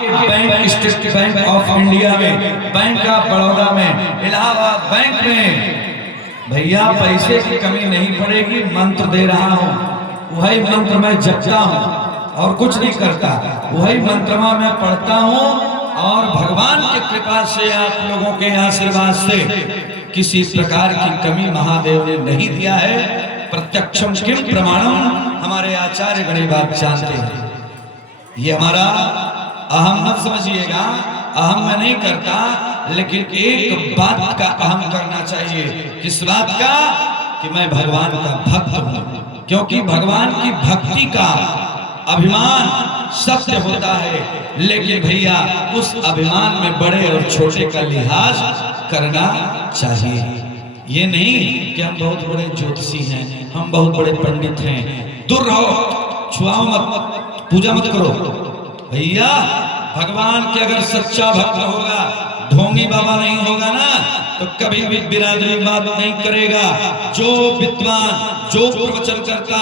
Bank, state bank of India में, bank of Baroda में, Allahabad bank में भैया पैसे की कमी नहीं पड़ेगी। मंत्र दे रहा हूँ, वही मंत्र मैं जपता हूँ और कुछ नहीं करता, वही मंत्र मैं पढ़ता हूँ और भगवान की कृपा से, आप लोगों के आशीर्वाद से किसी प्रकार की कमी महादेव ने नहीं दिया है। प्रत्यक्षम किम प्रमाणम, हमारे आचार्य गणेश बात जानते हैं। ये हमारा अहम मत समझिएगा, अहम मैं नहीं करता, लेकिन एक बात का अहम करना चाहिए। किस बात का? कि मैं भगवान का भक्त हूं, क्योंकि भगवान की भक्ति का अभिमान सत्य होता है। लेकिन भैया उस अभिमान में बड़े और छोटे का लिहाज करना चाहिए। ये नहीं कि हम बहुत बड़े ज्योतिषी हैं, हम बहुत बड़े पंडित हैं, दूर रहो, छुआओ मत, पूजा मत करो। भैया भगवान के अगर सच्चा भक्त होगा, ढोंगी बाबा नहीं होगा ना, तो कभी भी बिरादरी बात नहीं करेगा। जो विद्वान, जो प्रवचन करता,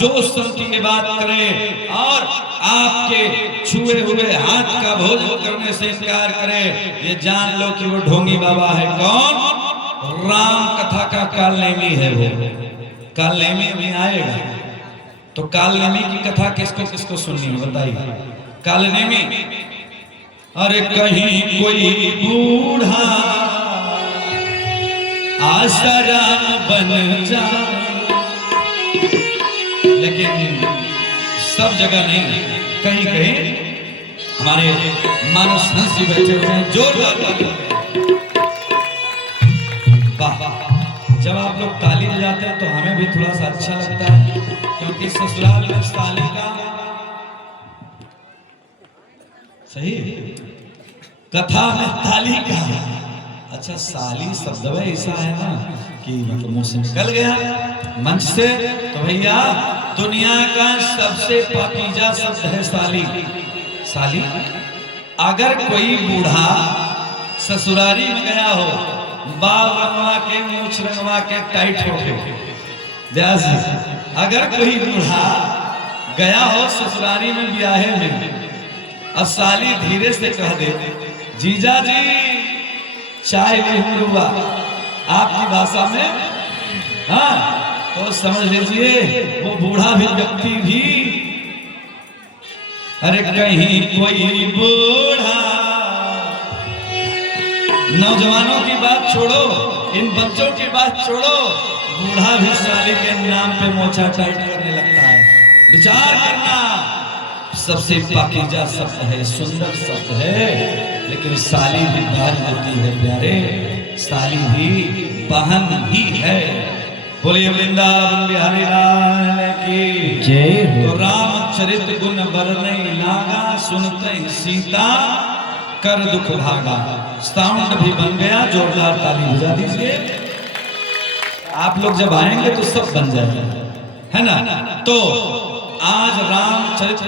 जो संति की बात करे और आपके छुए हुए हाथ का भोजन करने से इनकार करे, ये जान लो कि वो ढोंगी बाबा है। कौन? राम कथा का कालनेमी है वो। कालनेमी अभी आएगा, तो कालनेमी की कथा किसको किसको सुननी है बताइए? कालनेमी, अरे कहीं कोई बूढ़ा आसरा बन जा, लेकिन सब जगह नहीं, कहीं कहीं हमारे मानस हंस जी बैठे हुए हैं, जोरदार। वाह, जब आप लोग ताली बजाते हैं तो हमें भी थोड़ा सा अच्छा लगता है, क्योंकि ससुराल में ताली का सही कथा में ताली का, अच्छा साली शब्द ऐसा है ना कि मतलब मुंह से निकल गया मंच से, तो भैया दुनिया का सबसे पाकीज़ा शब्द है साली। साली, अगर कोई बूढ़ा ससुरारी में गया हो, बाल रंगवा के, मूछ रंगवा के, टाइट हो के, अगर कोई बूढ़ा गया हो ससुरारी में ब्याहे में, और साली धीरे से कह दे, जीजा जी चाय नहीं हुआ आपकी भाषा में, हाँ, तो समझ लीजिए वो बूढ़ा भी व्यक्ति भी, अरे कहीं कोई बूढ़ा, नौजवानों की बात छोड़ो, इन बच्चों की बात छोड़ो, बूढ़ा भी साली के नाम पे मोचा टाइट करने लगता है। विचार करना, सबसे पाकीज़ा शब्द है, सुंदर शब्द है, लेकिन साली भी बहन होती है प्यारे, साली भी बहन ही है। बोलिए वृंदावन बिहारी लाल की जय हो। तो रामचरित गुण बरनई लागा, सुनते सीता कर दुख भागा। साउंड भी बन गया, जोरदार ताली बजा दीजिए। आप लोग जब आएंगे तो सब बन जाएगा, है ना? तो आज रामचरित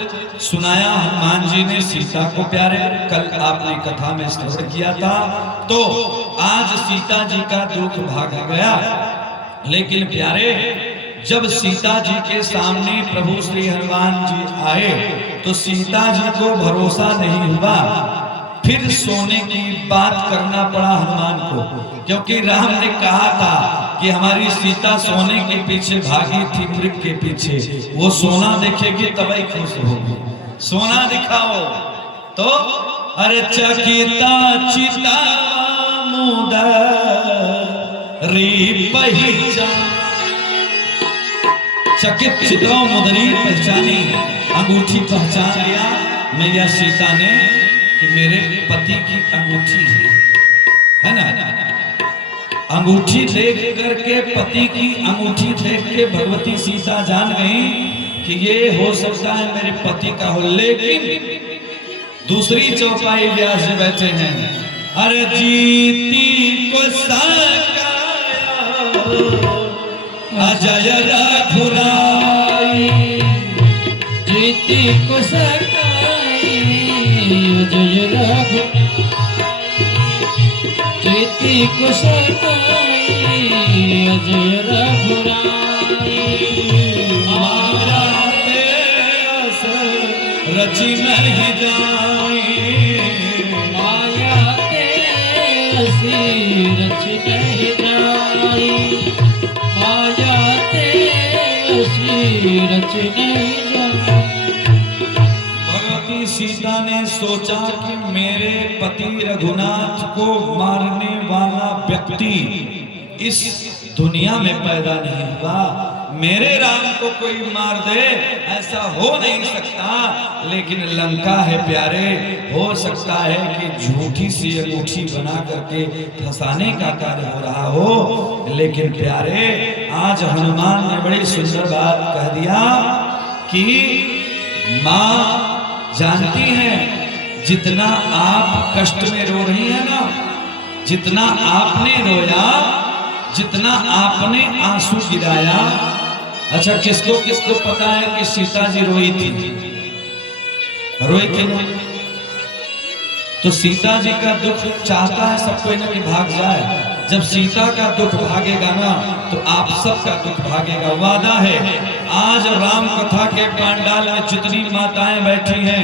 सुनाया हनुमान जी ने सीता को प्यारे, कल आपने कथा में श्रवण किया था। तो आज सीता जी का दुख भाग गया, लेकिन प्यारे जब सीता जी के सामने प्रभु श्री हनुमान जी आए तो सीता जी को भरोसा नहीं हुआ, फिर सोने की बात करना पड़ा हनुमान को, क्योंकि राम ने कहा था कि हमारी सीता सोने के पीछे भागी थी, मृग के पीछे, वो सोना देखेगी तभी खुश होगी, सोना दिखाओ। तो अरे चकिता चिता मुदरी पहचान, चकित चिता मुदरी पहचानी, अंगूठी पहचान लिया मैया सीता ने कि मेरे पति की अंगूठी है ना। अंगूठी देख करके, पति की अंगूठी देख के भगवती सीता जान गई कि ये हो सकता है मेरे पति का हो। लेकिन दूसरी चौपाई व्यास जी बैठे हैं, अरे जीती को सकाया अजय रघुराई, जीती को सकाई अजय रघुराई, जीती को सकाई अजय रघुराई। हमारा रची नहीं जाए सीता ने सोचा कि मेरे पति रघुनाथ को मारने वाला व्यक्ति इस दुनिया में पैदा नहीं हुआ, मेरे राम को कोई मार दे ऐसा हो नहीं सकता। लेकिन लंका है प्यारे, हो सकता है कि झूठी सी अंगूठी बना करके फंसाने का कार्य हो रहा हो। लेकिन प्यारे आज हनुमान ने बड़ी सुंदर बात कह दिया कि माँ जानती हैं जितना आप कष्ट में रो रही हैं ना, जितना आपने रोया, जितना आपने आंसू गिराया। अच्छा किसको किसको पता है कि सीता जी रोई थी? रोई थी ना? तो सीता जी का दुख चाहता है सब कोई ना कि भाग जाए। जब सीता का दुख भागेगा ना तो आप सबका दुख भागेगा। वादा है आज राम कथा के पंडाल में जितनी माताएं बैठी हैं,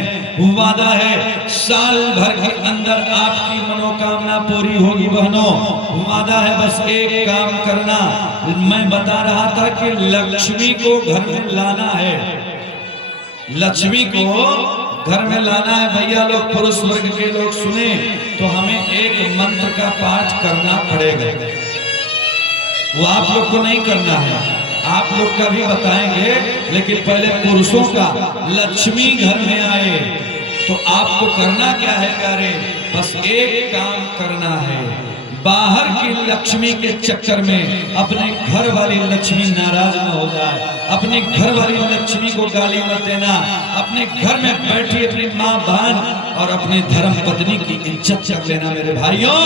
वादा है साल भर के अंदर आपकी मनोकामना पूरी होगी बहनों। वादा है बस एक काम करना, मैं बता रहा था कि लक्ष्मी को घर में लाना है, लक्ष्मी को घर में लाना है। भैया लोग पुरुष वर्ग के लोग सुने तो हमें एक मंत्र का पाठ करना पड़ेगा। वो आप लोग को नहीं करना है, आप लोग का भी बताएंगे, लेकिन पहले पुरुषों का। लक्ष्मी घर में आए तो आपको करना क्या है प्यारे? बस एक काम करना है, बाहर की लक्ष्मी के चक्कर में अपने घर वाली लक्ष्मी नाराज न हो जाए, अपने घर वाली लक्ष्मी को गाली मत देना, अपने घर में बैठी अपनी माँ बहन और अपनी धर्म पत्नी की इज्जत कर लेना मेरे भाइयों।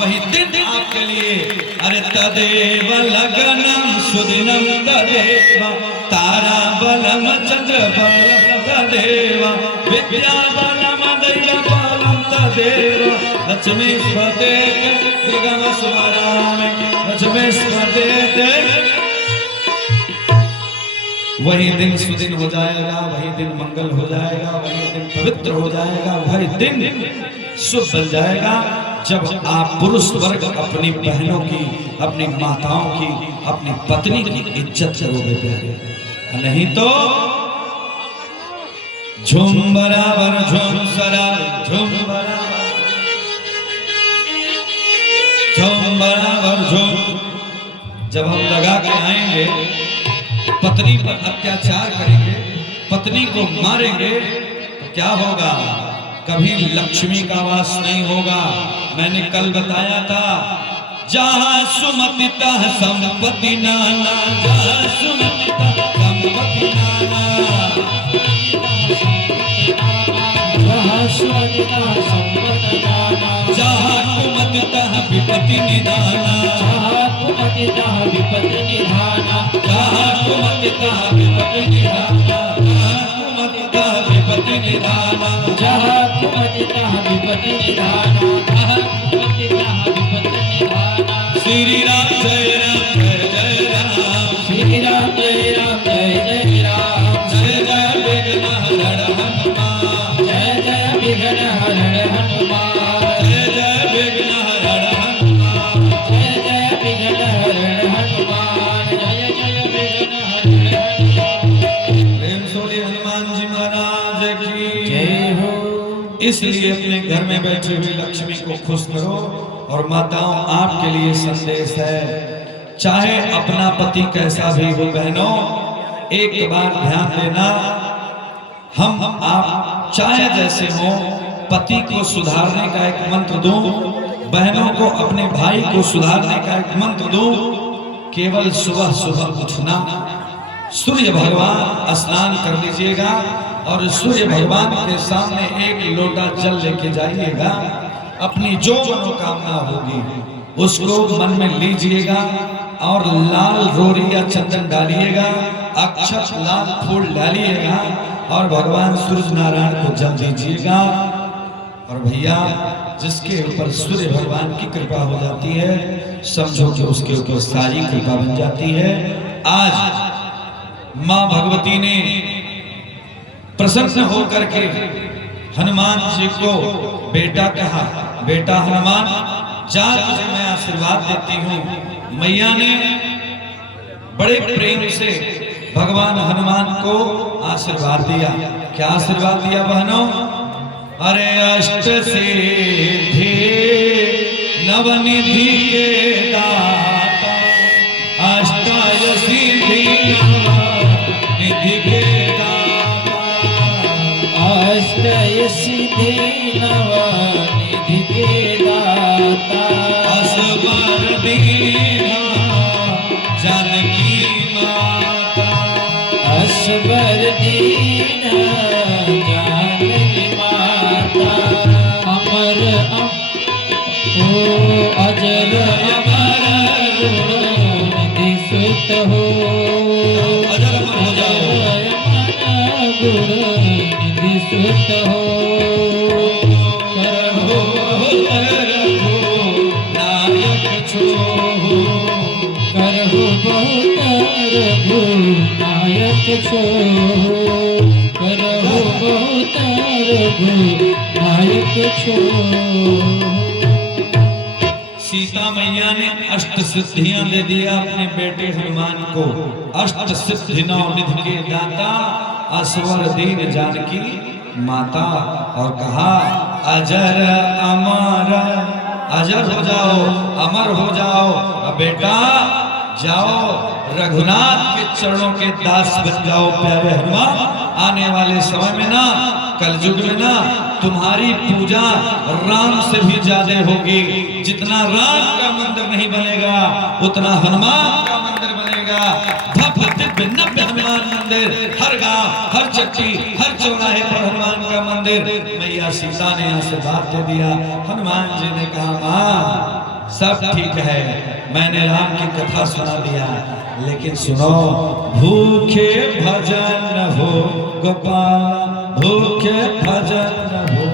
वही दिन आपके लिए। अरे तदेव लगनम सुदिनम तदेव तारा बलम चंद्र बलम तदेव विद्या बलम दैव बलम तदेव लक्ष्मी स्पते दुर्गम स्मरामि लक्ष्मी स्पते। वही दिन सुदिन हो जाएगा, वही दिन मंगल हो जाएगा, वही दिन पवित्र हो जाएगा, वही दिन शुभ बन जाएगा जब आप पुरुष वर्ग अपनी बहनों की, अपनी माताओं की, अपनी पत्नी की इज्जत करोगे प्यारे। नहीं तो झूम बराबर झूम सरा झूम बराबर झूम बराबर झूम। जब हम लगा के आएंगे पत्नी पर अत्याचार करेंगे, पत्नी को मारेंगे तो क्या होगा? कभी लक्ष्मी का वास नहीं होगा। मैंने कल बताया था जहाँ सुमति तह संपत्ति नाना, जहाँ सुमति तह संपत्ति नाना, जहाँ सुमति तह संपत्ति नाना, जहाँ कुमति तह विपत्ति निधाना, जहाँ कुमति तह विपत्ति निधाना, जहाँ कुमति तह विपत्ति निधाना, जहाँ कुमति तह विपत्ति निधाना, जहाँ कुमति तह विपत्ति निधाना, जहाँ कुमति तह विपत्ति निधाना। श्री राम जय राम जय जय राम, श्री राम जय राम जय जय राम, जय जय विघ्न हरण हनुमान, जय जय विघ्न हरण हनुमान, जय जय विघ्न हरण हनुमान, जय जय विघ्न हरण हनुमान, जय जय विघ्न हरण हनुमान। प्रेम सोले हनुमान जी महाराज की जय हो। इसलिए अपने घर में बैठी हुई लक्ष्मी को खुश करो। और माताओं आपके लिए संदेश है, चाहे अपना पति कैसा भी हो बहनों, एक बार ध्यान देना, हम आप चाहे जैसे हो, पति को सुधारने का एक मंत्र दूं, बहनों को अपने भाई को सुधारने का एक मंत्र दूं। केवल सुबह सुबह उठना, सूर्य भगवान स्नान कर लीजिएगा और सूर्य भगवान के सामने एक लोटा जल लेके जाइएगा। अपनी जो मनोकामना होगी उसको मन में लीजिएगा और लाल रोरी या चंदन डालिएगा, अक्षत लाल फूल डालिएगा और भगवान सूर्य नारायण को जल दीजिएगा। और भैया जिसके ऊपर सूर्य भगवान की कृपा हो जाती है, समझो कि उसके ऊपर सारी कृपा बन जाती है। आज माँ भगवती ने प्रसन्न होकर के हनुमान जी को बेटा कहा, बेटा हनुमान जा तुझे मैं आशीर्वाद देती हूँ। मैया ने बड़े प्रेम से भगवान हनुमान को आशीर्वाद दिया। क्या आशीर्वाद दिया बहनों? अरे अष्ट सिद्धि नवनिधि के दाता, अष्टाय सिद्धि नवनिधि के दाता, अष्टय सिद्धि नवनिधि के दाता, असबर दीना जानकी माता, असबर दीना जानकी माता, अमर ओ अजर अमर गुणनिधि सुत हो, अजर अमर हो जाओ, अमर गुणनिधि सुत हो, करहो करहो नायक छोहो, करहु बहुत रघु नायक छो, करहु बहुत रघु नायक छो। सीता मैया ने अष्ट सिद्धियां दे दिया अपने बेटे हनुमान को, अष्ट सिद्धि नवनिधि के दाता, असवर दीन जानकी माता, और कहा अजर अमर, अजर हो जाओ, अमर हो जाओ, अब बेटा जाओ रघुनाथ के चरणों के दास बन जाओ प्यारे हनुमान। आने वाले समय में ना, कलयुग में ना, तुम्हारी पूजा राम से भी ज्यादा होगी। जितना राम का मंदिर नहीं बनेगा उतना हनुमान का मंदिर बनेगा। भव्य दिव्य नव्य हनुमान मंदिर, हर गांव, हर चट्टी, हर चौराहे पर हनुमान का मंदिर। मैया सीता ने आशीर्वाद दे दिया। हनुमान जी ने कहा मां सब ठीक है, मैंने राम की कथा सुना दिया, लेकिन सुनो भूखे भजन हो गोपाल, भूखे भजन हो।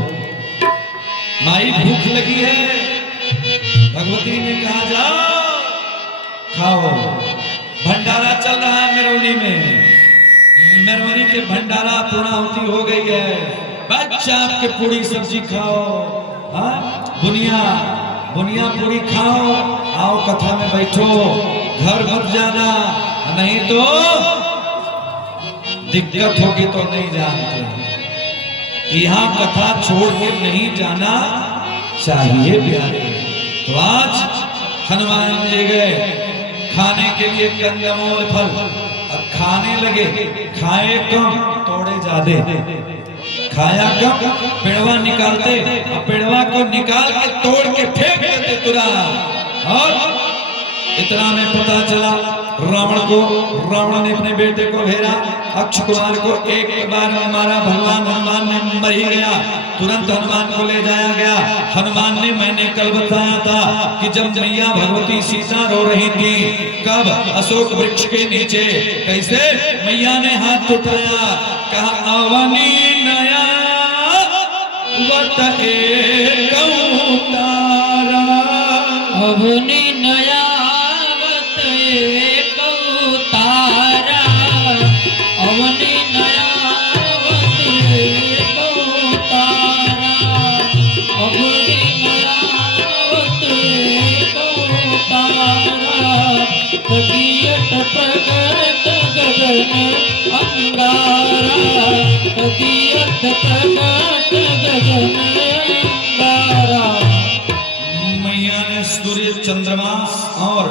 माई भूख लगी है, भगवती ने कहा जाओ खाओ, भंडारा चल रहा है मेरौनी में, मेरौनी के भंडारा पूर्णाहुति हो गई है, बच्चा आपके पूरी सब्जी खाओ, हाँ बुनिया बुनिया पूरी खाओ, आओ कथा में बैठो, घर मत जाना, नहीं तो दिक्कत होगी तो नहीं जानते। यहाँ कथा छोड़ के नहीं जाना चाहिए प्यारे। तो आज हनुमान जी गए खाने के लिए कंदमूल फल, अब खाने लगे, खाए कम तोड़े ज्यादा, खाया कम, पेड़वा निकालते, और पेड़वा को निकाल के तोड़ के फेंक देते तुरंत। और इतना में पता चला रावण को, रावण ने अपने बेटे को घेरा, अक्ष कुमार को एक बार में मारा, भगवान हनुमान ने मर ही गया। तुरंत हनुमान को ले जाया गया। हनुमान ने, मैंने कल बताया था कि जब मैया भगवती सीता रो रही थी, कब अशोक वृक्ष के नीचे, कैसे मैया ने हाथ उठाया, कहा अवनी नया वत एकौतारा, अवनी नया वत एकौतारा, अवनी नया वत एकौतारा, अवनी नया वत एकौतारा, तकियत प्रगट गगन अंगारा, तकियत प्रगट गगन अंगारा। मैया ने सूर्य चंद्रमा और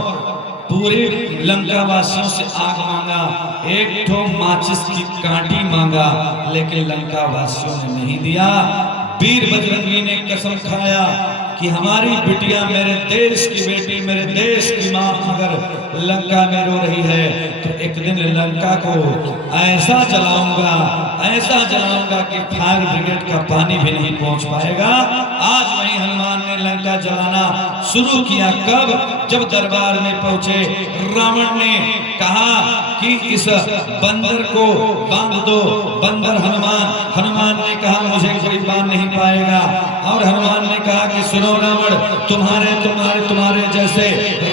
पूरे लंका वासियों से आग मांगा, एक ठो माचिस की कांटी मांगा, लेकिन लंका वासियों ने नहीं दिया। वीर बजरंगी ने कसम खाया कि हमारी बिटिया, मेरे देश की बेटी, मेरे देश की मां अगर लंका में रो रही है तो एक दिन लंका को ऐसा जलाऊंगा, ऐसा जलाऊंगा कि फायर ब्रिगेड का पानी भी नहीं पहुंच पाएगा। आज वही हनुमान ने लंका जलाना शुरू किया। कब? जब दरबार में पहुंचे, रावण ने कहा कि इस बंदर को बांध दो, बंदर हनुमान। हनुमान ने कहा मुझे कोई बांध नहीं पाएगा। और हनुमान ने कहा कि सुनो रावण, तुम्हारे तुम्हारे तुम्हारे जैसे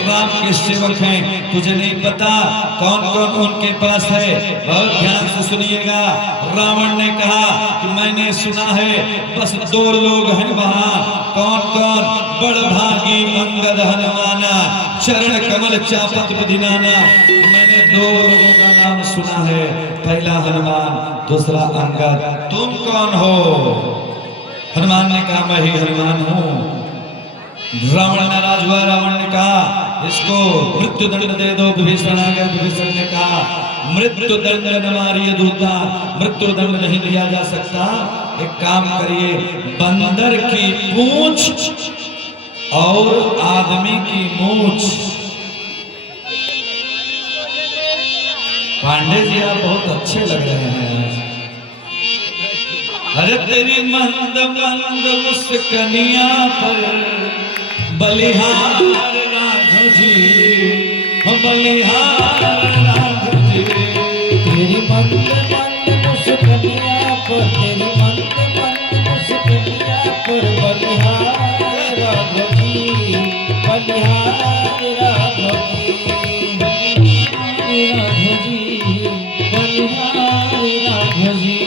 राम के सेवक हैं, तुझे नहीं पता कौन कौन उनके पास है। बहुत ध्यान से सुनिएगा। रावण ने कहा कि मैंने सुना है बस 2 लोग हैं वहां। कौन कौन? बड़भागी अंगद हनुमाना, चरण कमल चापत विधिनाना। मैंने 2 लोगों का नाम सुना है, पहला हनुमान, दूसरा अंगद। तुम कौन हो? हनुमान ने कहा मैं ही हनुमान हूं। रावण नाराज हुआ, रावण ने कहा इसको मृत्यु दंड दे दो। विभीषण आ गया, विभीषण ने कहा मृत्यु दंड न मारिए दूता, मृत्यु दंड नहीं दिया जा सकता। एक काम करिए, बंदर की पूंछ और आदमी की मूंछ। पांडे जी आप बहुत अच्छे लग रहे हैं। अरे तेरी मंद मंद मुस्कनिया पर बलिहार राघव जी, बलिहार राघव जी। तेरी मंद मंद मुस्कनिया पर, तेरी मंद मंद मुस्कनिया पर बलिहार राघव जी, बलिहार राघव जी, राघव जी, बलिहार राघव जी।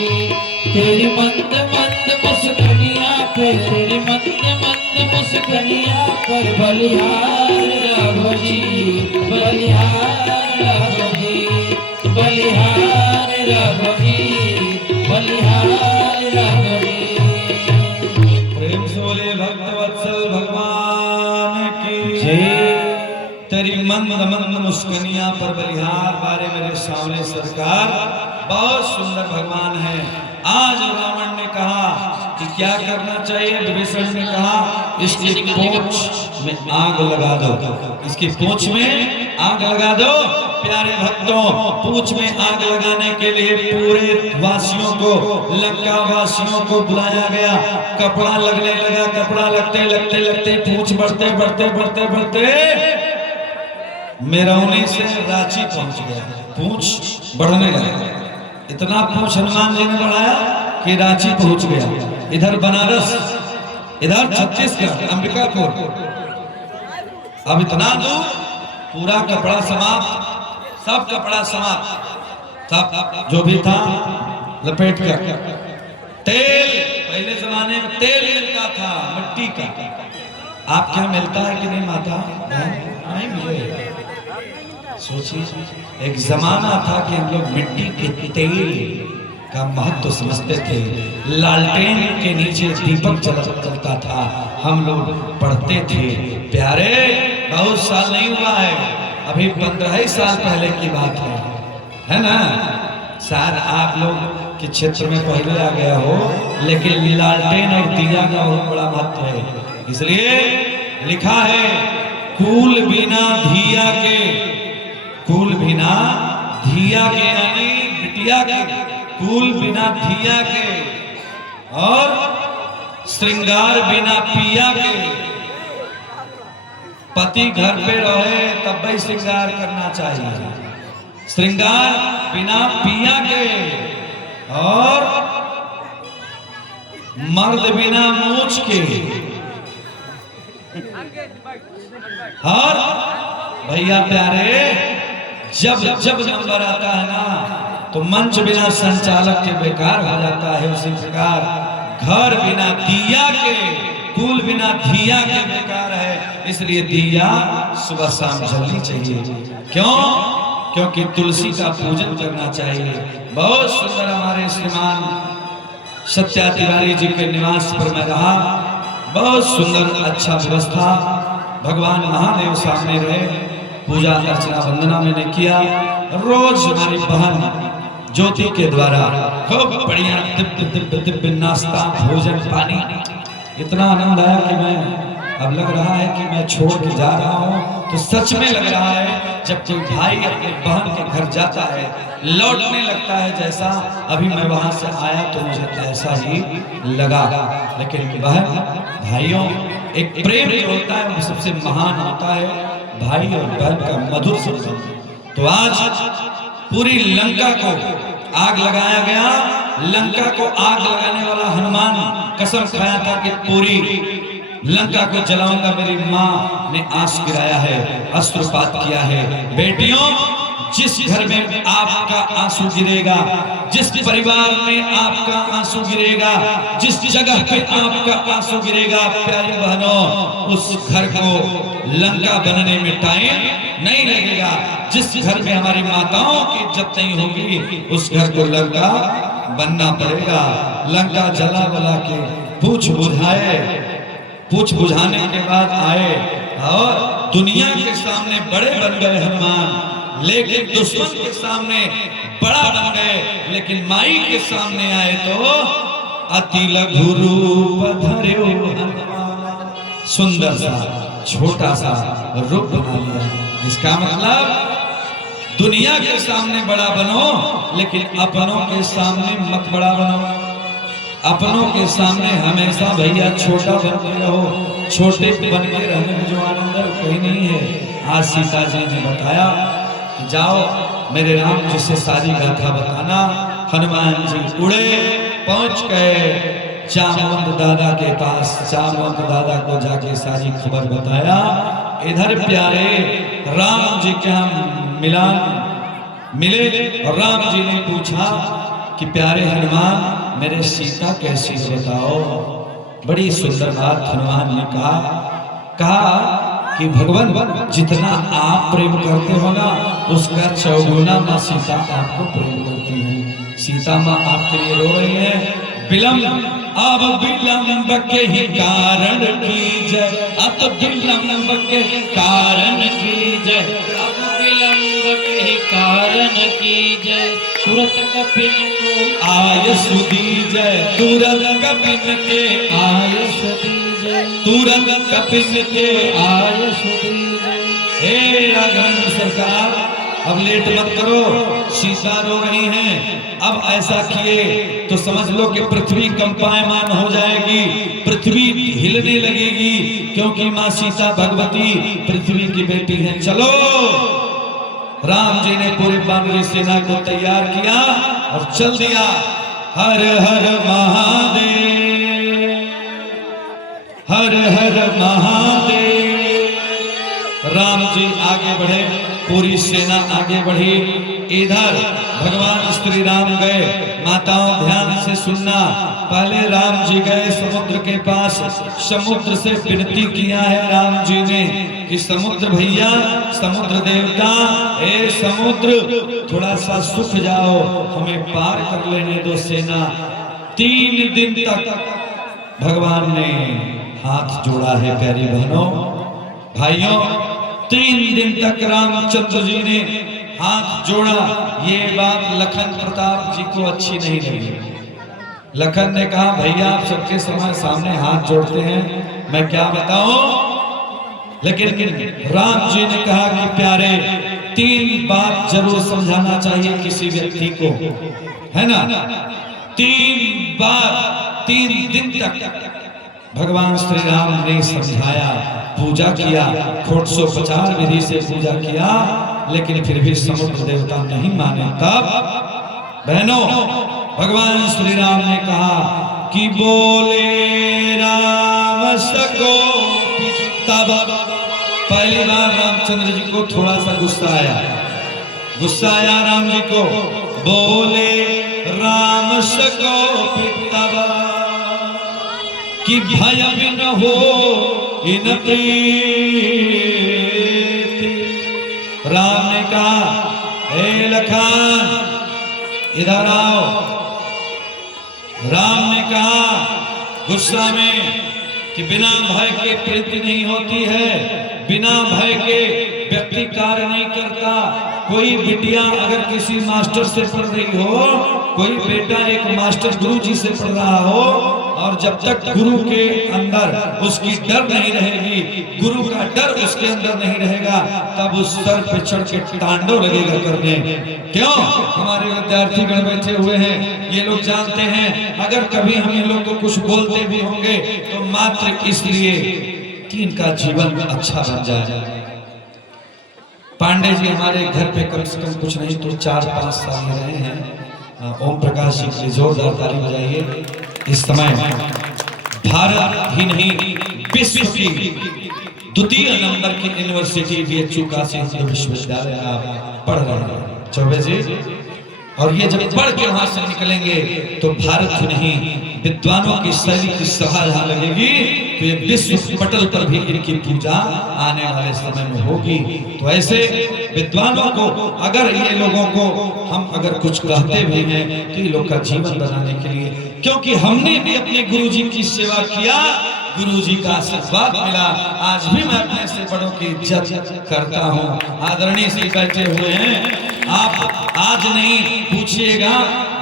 तेरी मंद मंद मुस्कनिया पर, तेरी मंद मंद मुस्कनिया पर बलिहार राघव जी, बलिहार राघव जी, बलिहार राघव जी, बलिहार राघव जी। प्रेम से बोले भक्तवत्सल भगवान की जय। तेरी मंद मंद मुस्कनिया पर बलिहार बारे मेरे सामने सरकार। बहुत सुंदर भगवान है। आज रावण ने कहा कि क्या करना चाहिए। विभीषण ने कहा इसकी पूंछ में आग लगा दो, इसकी पूंछ में आग लगा दो। प्यारे भक्तों, पूंछ में आग लगाने के लिए पूरे वासियों को, लंका वासियों को बुलाया गया। कपड़ा लगने लगा, कपड़ा लगते लगते लगते पूंछ बढ़ते बढ़ते बढ़ते बढ़ते मेरौनी से रांची पहुंच गया। पूंछ बढ़ने लगा, इतना पूंछ हनुमान जी ने बढ़ाया कि रांची पहुंच गया। इधर बनारस, इधर छत्तीसगढ़, अंबिकापुर। अब इतना दूर पूरा कपड़ा समाप्त, सब कपड़ा समाप्त, सब जो भी था लपेट कर। तेल, पहले जमाने में तेल मिलता था मिट्टी का। आप क्या मिलता है कि नहीं माता? नहीं मिले। सोचिए एक जमाना था कि हम लोग मिट्टी के तेल का महत्व समझते थे। लालटेन के नीचे दीपक जलता था, हम लोग पढ़ते थे। प्यारे, बहुत साल नहीं हुआ है, अभी 15 ही साल पहले की बात है ना। शायद आप लोग के क्षेत्र में पहले आ गया हो, लेकिन लालटेन और दिया का बहुत बड़ा महत्व है। इसलिए लिखा है कूल बिना धिया के, कूल बिना धिया के यानी बिटिया के, कूल बिना धिया के, और श्रृंगार बिना पिया के। पति घर पे रहे तब भी श्रृंगार करना चाहिए। श्रृंगार बिना पिया के, और मर्द बिना मूछ के। और भैया प्यारे, जब जब नंबर आता है ना तो मंच बिना संचालक के बेकार हो जाता है। उसी प्रकार घर बिना दिया के, कुल बिना धिया के बेकार है। इसलिए दिया सुबह शाम जलनी चाहिए। क्यों? क्योंकि तुलसी का पूजन करना चाहिए। बहुत सुंदर हमारे श्रीमान सत्या तिवारी जी के निवास पर मैं रहा। बहुत सुंदर अच्छा व्यवस्था, भगवान महादेव सामने रहे, पूजा अर्चना वंदना मैंने किया। रोज हमारी बहन ज्योति के द्वारा खूब बढ़िया दिव्य दिव्य दिव्य नाश्ता, भोजन, पानी। इतना आनंद आया कि मैं अब लग रहा है कि मैं छोड़ के जा रहा हूँ। तो सच में लग रहा है जब कोई भाई अपने बहन के घर जाता है, लौटने लगता है जैसा अभी मैं वहां से आया तो मुझे ऐसा ही लगा। लेकिन बहन भाइयों, एक प्रेम जो होता है वो सबसे महान होता है, भाई और बहन का मधुर संबंध। तो आज पूरी लंका को आग लगाया गया। लंका को आग लगाने वाला हनुमान कसम खाया था कि पूरी लंका को जलाऊंगा। मेरी माँ ने आंसू गिराया है, अश्रुपात किया है। बेटियों, जिस घर में आपका आंसू गिरेगा, जिस परिवार में आपका आंसू गिरेगा, जिस जगह पे आपका आंसू गिरेगा, प्यारी बहनों, उस घर को लंका बनने में टाइम नहीं लगेगा। जिस घर में हमारी माताओं की इज्जत नहीं होगी, उस घर को लंका बनना पड़ेगा। लंका जला बला के पूछ बुझाए, पूछ बुझाने के बाद आए और दुनिया के सामने बड़े बन गए हनुमान, लेकिन दुश्मन के सामने बड़ा बन गए, लेकिन माई के सामने आए तो अति लघु रूप धर्यो हनुमान। सुंदर सा छोटा सा रूप बना लिया। इसका मतलब दुनिया के सामने बड़ा बनो, लेकिन अपनों के सामने मत बड़ा बनो। अपनों के सामने हमेशा भैया छोटा बन के रहो। छोटे बन के रहने में जो आनंद है कहीं नहीं है। आज सीता जी ने बताया कि जाओ मेरे राम जी से सारी गाथा बताना। हनुमान जी उड़े, पहुंच गए जामवंत दादा के पास। जामवंत दादा को जाके सारी खबर बताया। इधर प्यारे राम जी क्या मिले और राम जी ने पूछा कि प्यारे हनुमान मेरे सीता कैसी है बताओ। बड़ी सुंदर बात हनुमान ने कहा कि भगवान जितना आप प्रेम करते हो ना उसका चौगुना माँ सीता आपको प्रेम करती है। सीता माँ आपके लिए रो रही है। विलंब अब विलंब के ही कारण की जय, अब विलंब के कारण की जय, अब विलंब के ही कारण की जय। तुरंत कपिन को आयस दीजय, तुरंत कपिन के आयस दीजय, तुरंत कपिन के आयस दीजय। हे राघवेंद्र सरकार अब लेट मत करो, सीता रो रही हैं। अब ऐसा किए तो समझ लो कि पृथ्वी कंपायमान हो जाएगी, पृथ्वी हिलने लगेगी, क्योंकि माँ सीता भगवती पृथ्वी की बेटी हैं। चलो राम जी ने पूरी वानरी सेना को तैयार किया और चल दिया। हर हर महादेव, हर हर महादेव। राम जी आगे बढ़े, पूरी सेना आगे बढ़ी। इधर भगवान श्री राम गए। माताओं ध्यान से सुनना, पहले राम जी गए समुद्र के पास। समुद्र से विनती किया है राम जी ने कि समुद्र भैया, समुद्र देवता, ए समुद्र थोड़ा सा सूख जाओ, हमें पार कर लेने दो सेना। 3 दिन तक भगवान ने हाथ जोड़ा है प्यारी बहनों भाइयों। 3 दिन तक रामचंद्र जी ने हाथ जोड़ा। ये बात लखन प्रताप जी को अच्छी नहीं लगी। लखन ने कहा भैया आप सबके सामने हाथ जोड़ते हैं, मैं क्या बताऊं। लेकिन राम जी ने कहा कि प्यारे 3 बात जरूर समझाना चाहिए किसी व्यक्ति को, है ना। 3 बार 3 दिन तक भगवान श्री राम ने समझाया, पूजा किया, 850 विधि से पूजा किया, लेकिन फिर भी समुद्र देवता नहीं माने। तब बहनों भगवान श्री राम ने कहा कि बोले राम सको। तब पहली बार रामचंद्र जी को थोड़ा सा गुस्सा आया, गुस्सा आया राम जी को। बोले राम सको तब कि भय बिन हो इन प्रीति। राम ने कहा हे लखन इधर आओ। राम ने कहा गुस्सा में कि बिना भय के प्रीति नहीं होती है, बिना भय के व्यक्ति कार्य नहीं करता। कोई बिटिया अगर किसी मास्टर से पढ़ रही हो, कोई बेटा एक मास्टर गुरु जी से पढ़ रहा हो, और जब तक गुरु के अंदर उसकी डर नहीं रहेगी, गुरु का डर उसके अंदर नहीं रहेगा, तब उस सर पे चढ़ के तांडव लगेगा करने। क्यों? हमारे विद्यार्थी गण बैठे हुए हैं, ये लोग जानते हैं अगर कभी हम इन लोग को कुछ बोलते भी होंगे तो मात्र इसलिए कि इनका जीवन अच्छा बन जाए। पांडे जी हमारे घर पे कम से कम कुछ नहीं तो 4-5 साल रहे हैं। ओम प्रकाश जी के लिए जोरदार ताली बजाइए। इस समय भारत ही नहीं विश्व की द्वितीय नंबर की यूनिवर्सिटी बीएचयू काशी हिंदू विश्वविद्यालय का पढ़ रहे हैं चौबे जी। और ये जब पढ़ के वहां से निकलेंगे तो भारत ही नहीं विद्वानों की शैली की सभा जहाँ लगेगी तो ये विश्व पटल पर भी इनकी पूजा आने वाले समय में होगी। तो ऐसे विद्वानों को अगर ये लोगों को हम अगर कुछ कहते भी हैं तो ये लोग का जीवन बनाने के लिए, क्योंकि हमने भी अपने गुरु जी की सेवा किया, गुरु जी का आशीर्वाद मिला, आज भी मैं अपने से बड़ों की इज्जत करता हूँ। आदरणीय श्री बैठे हुए हैं, आप आज नहीं पूछिएगा,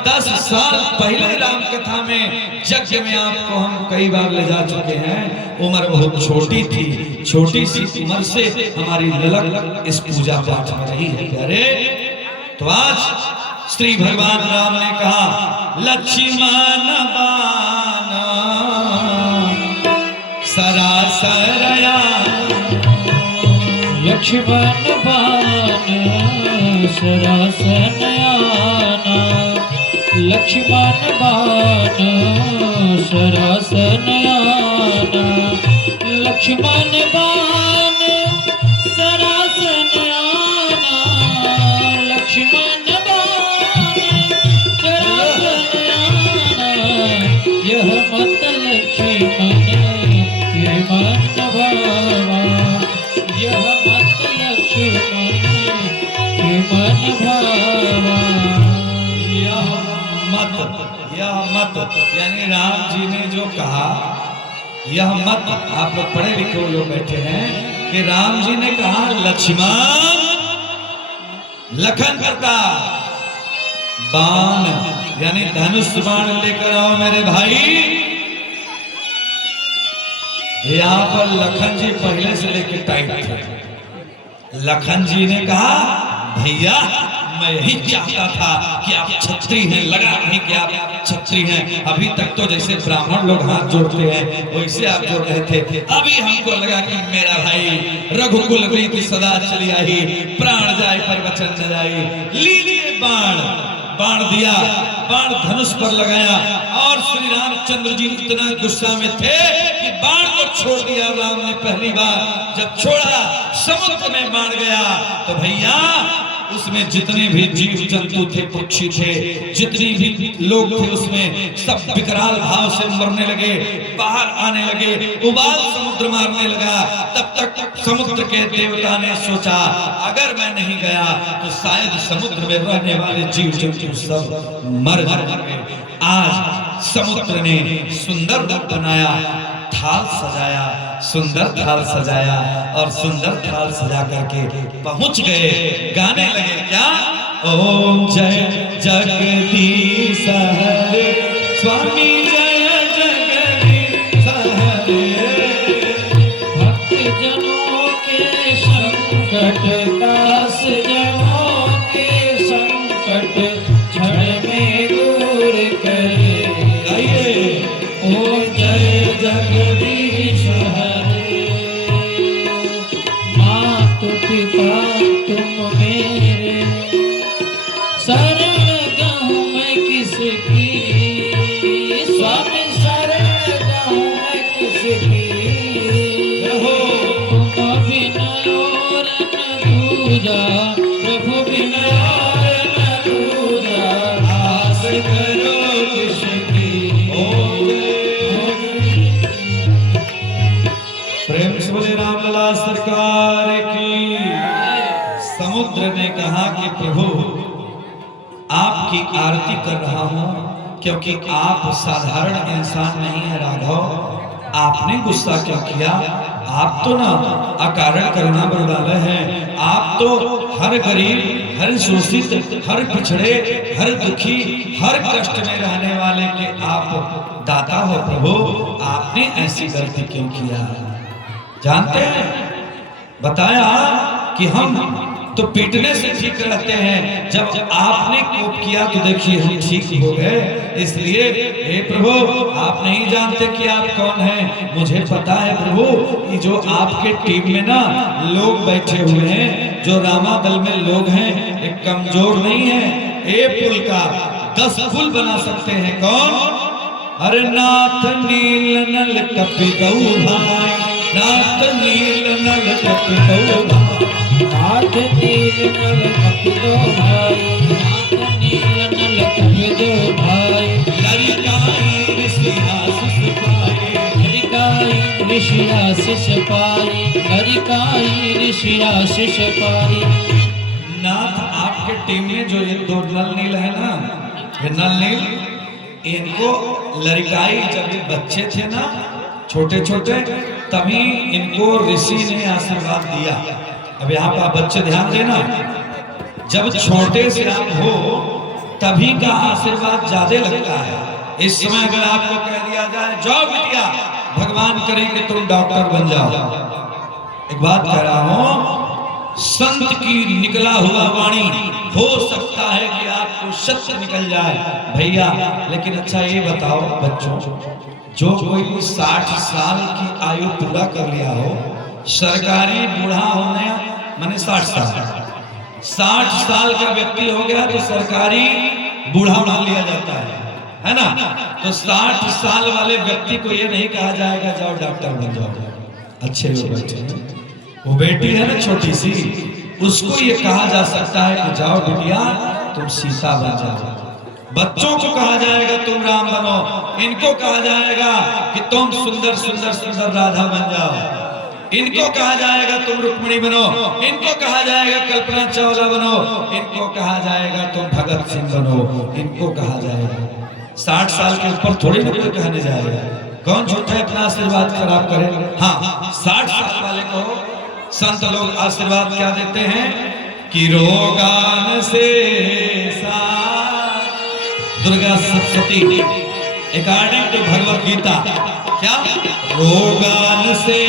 10 साल पहले राम कथा में यज्ञ में आपको हम कई बार ले जा चुके हैं। उम्र बहुत छोटी थी, छोटी सी उम्र से हमारी ललक इस पूजा पाठ में रही है प्यारे। तो आज श्री भगवान राम ने कहा लक्ष्मण बाना सरासरया, लक्ष्मण बाण सरासनयाना, लक्ष्मण बाण सरासनयाना, लक्ष्मण बाण सरासनयाना, लक्ष्मण बाण सरासनयाना, यह मत लक्ष्मण ये मन भावा, यह मत लक्ष्मण ये मन भावा। यह मत यानी राम जी ने जो कहा, यह मत, आप लोग पढ़े लिखे लोग बैठे हैं कि राम जी ने कहा लक्ष्मण लखन करता बाण यानी धनुष बाण लेकर आओ मेरे भाई। यहाँ पर लखन जी पहले से लेकर टाइट थे। लखन जी ने कहा भैया मैं यही चाहता था कि आप छत्री हैं, लगा नहीं कि आप छत्री हैं। अभी तक तो जैसे ब्राह्मण लोग हाथ जोड़ते हैं वैसे आप जोड़ रहे थे, अभी हमको लगा कि मेरा भाई रघुकुल रीति सदा चली आई, प्राण जाए पर वचन न जाए। लीजिए बाण, बाण दिया, बाण धनुष पर लगाया और श्री रामचंद्र जी इतना गुस्सा में थे कि बाण को छोड़ दिया। राम ने पहली बार जब छोड़ा समुद्र में बाण गया तो भैया उसमें जितने भी जीव जंतु थे, पक्षी थे, जितने भी लोग थे उसमें सब विकराल भाव से मरने लगे, बाहर आने लगे, उबाल समुद्र मारने लगा। तब तक समुद्र के देवता ने सोचा अगर मैं नहीं गया तो शायद समुद्र में रहने वाले जीव जंतु सब मर जाएंगे। आज समुद्र ने सुंदर रूप बनाया, थाल सजाया, सुंदर थाल सजाया और सुंदर थाल सजा करके पहुंच गए। गाने लगे क्या, ओम जय जगदीश हरे स्वामी जय जगदीश हरे, भक्त जनों के संकट दास जनों के संकट क्षण में दूर करे। ओ जय जगदीश हरे, माता पिता तुम मेरे, शरण गाऊं मैं किसकी, स्वामी शरण गाऊं मैं किसकी। तुम बिना और न दूजा, प्रभु बिना और न दूजा, आस करो किसकी। प्रेम से बोले रामलला सरकार की। समुद्र ने कहा कि प्रभु आपकी आरती कर रहा हूं क्योंकि आप साधारण इंसान नहीं है राघव। आपने गुस्सा क्यों किया? आप तो ना अकारण करुणा बरदालय हैं। आप तो हर गरीब, हर शोषित, हर पिछड़े, हर दुखी, हर कष्ट में रहने वाले के आप दाता हो प्रभु। आपने ऐसी गलती क्यों किया? जानते हैं, बताया कि हम तो पीटने से ठीक रहते हैं, जब आपने कोप किया तो देखिए हम ठीक हो गए। इसलिए हे प्रभु आप नहीं जानते कि आप कौन हैं, मुझे पता है प्रभु कि जो आपके टीम में ना लोग बैठे हुए हैं, जो रामा दल में लोग हैं, एक कमजोर नहीं है। एक पुल का 10 पुल बना सकते हैं। कौन? अरे नाथ नील नल कपि गौ भाई, नाथ नील नल कपि गौ भाई, नाथ नील नल कपिलो भाई, नाथ नील नल कपिलो भाई, लरिकाई ऋषि ऋषि आशीष पाई, लरिकाई ऋषि आशीष पाई। नाथ आपके टीम में जो ये दो नल नील है ना, ये नल नील, इनको लड़काई जब ये बच्चे थे ना छोटे छोटे, तभी इनको ऋषि ने आशीर्वाद दिया। अब यहाँ पर आप बच्चे ध्यान देना, जब छोटे से आप हो तभी का आशीर्वाद ज्यादा लगता है। इस समय अगर आपको कह दिया जाए जाओ बिटिया भगवान करे कि तुम डॉक्टर बन जाओ, एक बात कह रहा हूं, संत की निकला हुआ वाणी हो सकता है कि आपको सत्य निकल जाए भैया। लेकिन अच्छा ये बताओ बच्चों, जो कोई 60 साल की आयु पूरा कर लिया हो, सरकारी बूढ़ा होने माने 60 साल का व्यक्ति हो गया तो सरकारी बूढ़ा मान लिया जाता है ना। तो 60 साल वाले व्यक्ति को ये नहीं कहा जाएगा जाओ डॉक्टर बन जाओ। अच्छे लोग बच्चे, वो बेटी है ना छोटी सी, उसको ये कहा जा सकता है कि जाओ बिटिया तुम सीता बन जाओ। बच्चों को कहा जाएगा तुम राम बनो, इनको कहा जाएगा कि तुम सुंदर सुंदर सुंदर राधा बन जाओ, इनको कहा जाएगा तुम रुक्मिणी बनो, इनको कहा जाएगा कल्पना चावला बनो, इनको कहा जाएगा तुम भगत सिंह बनो, इनको कहा जाएगा। 60 साल के ऊपर थोड़ी ना कोई कहने जाएगा। कौन झूठा अपना आशीर्वाद खराब करे। हाँ, 60 साल वाले को संत लोग आशीर्वाद क्या देते हैं कि रोगान से दुर्गा सप्तशती अकॉर्डिंग टू भगवत गीता, क्या रोगान से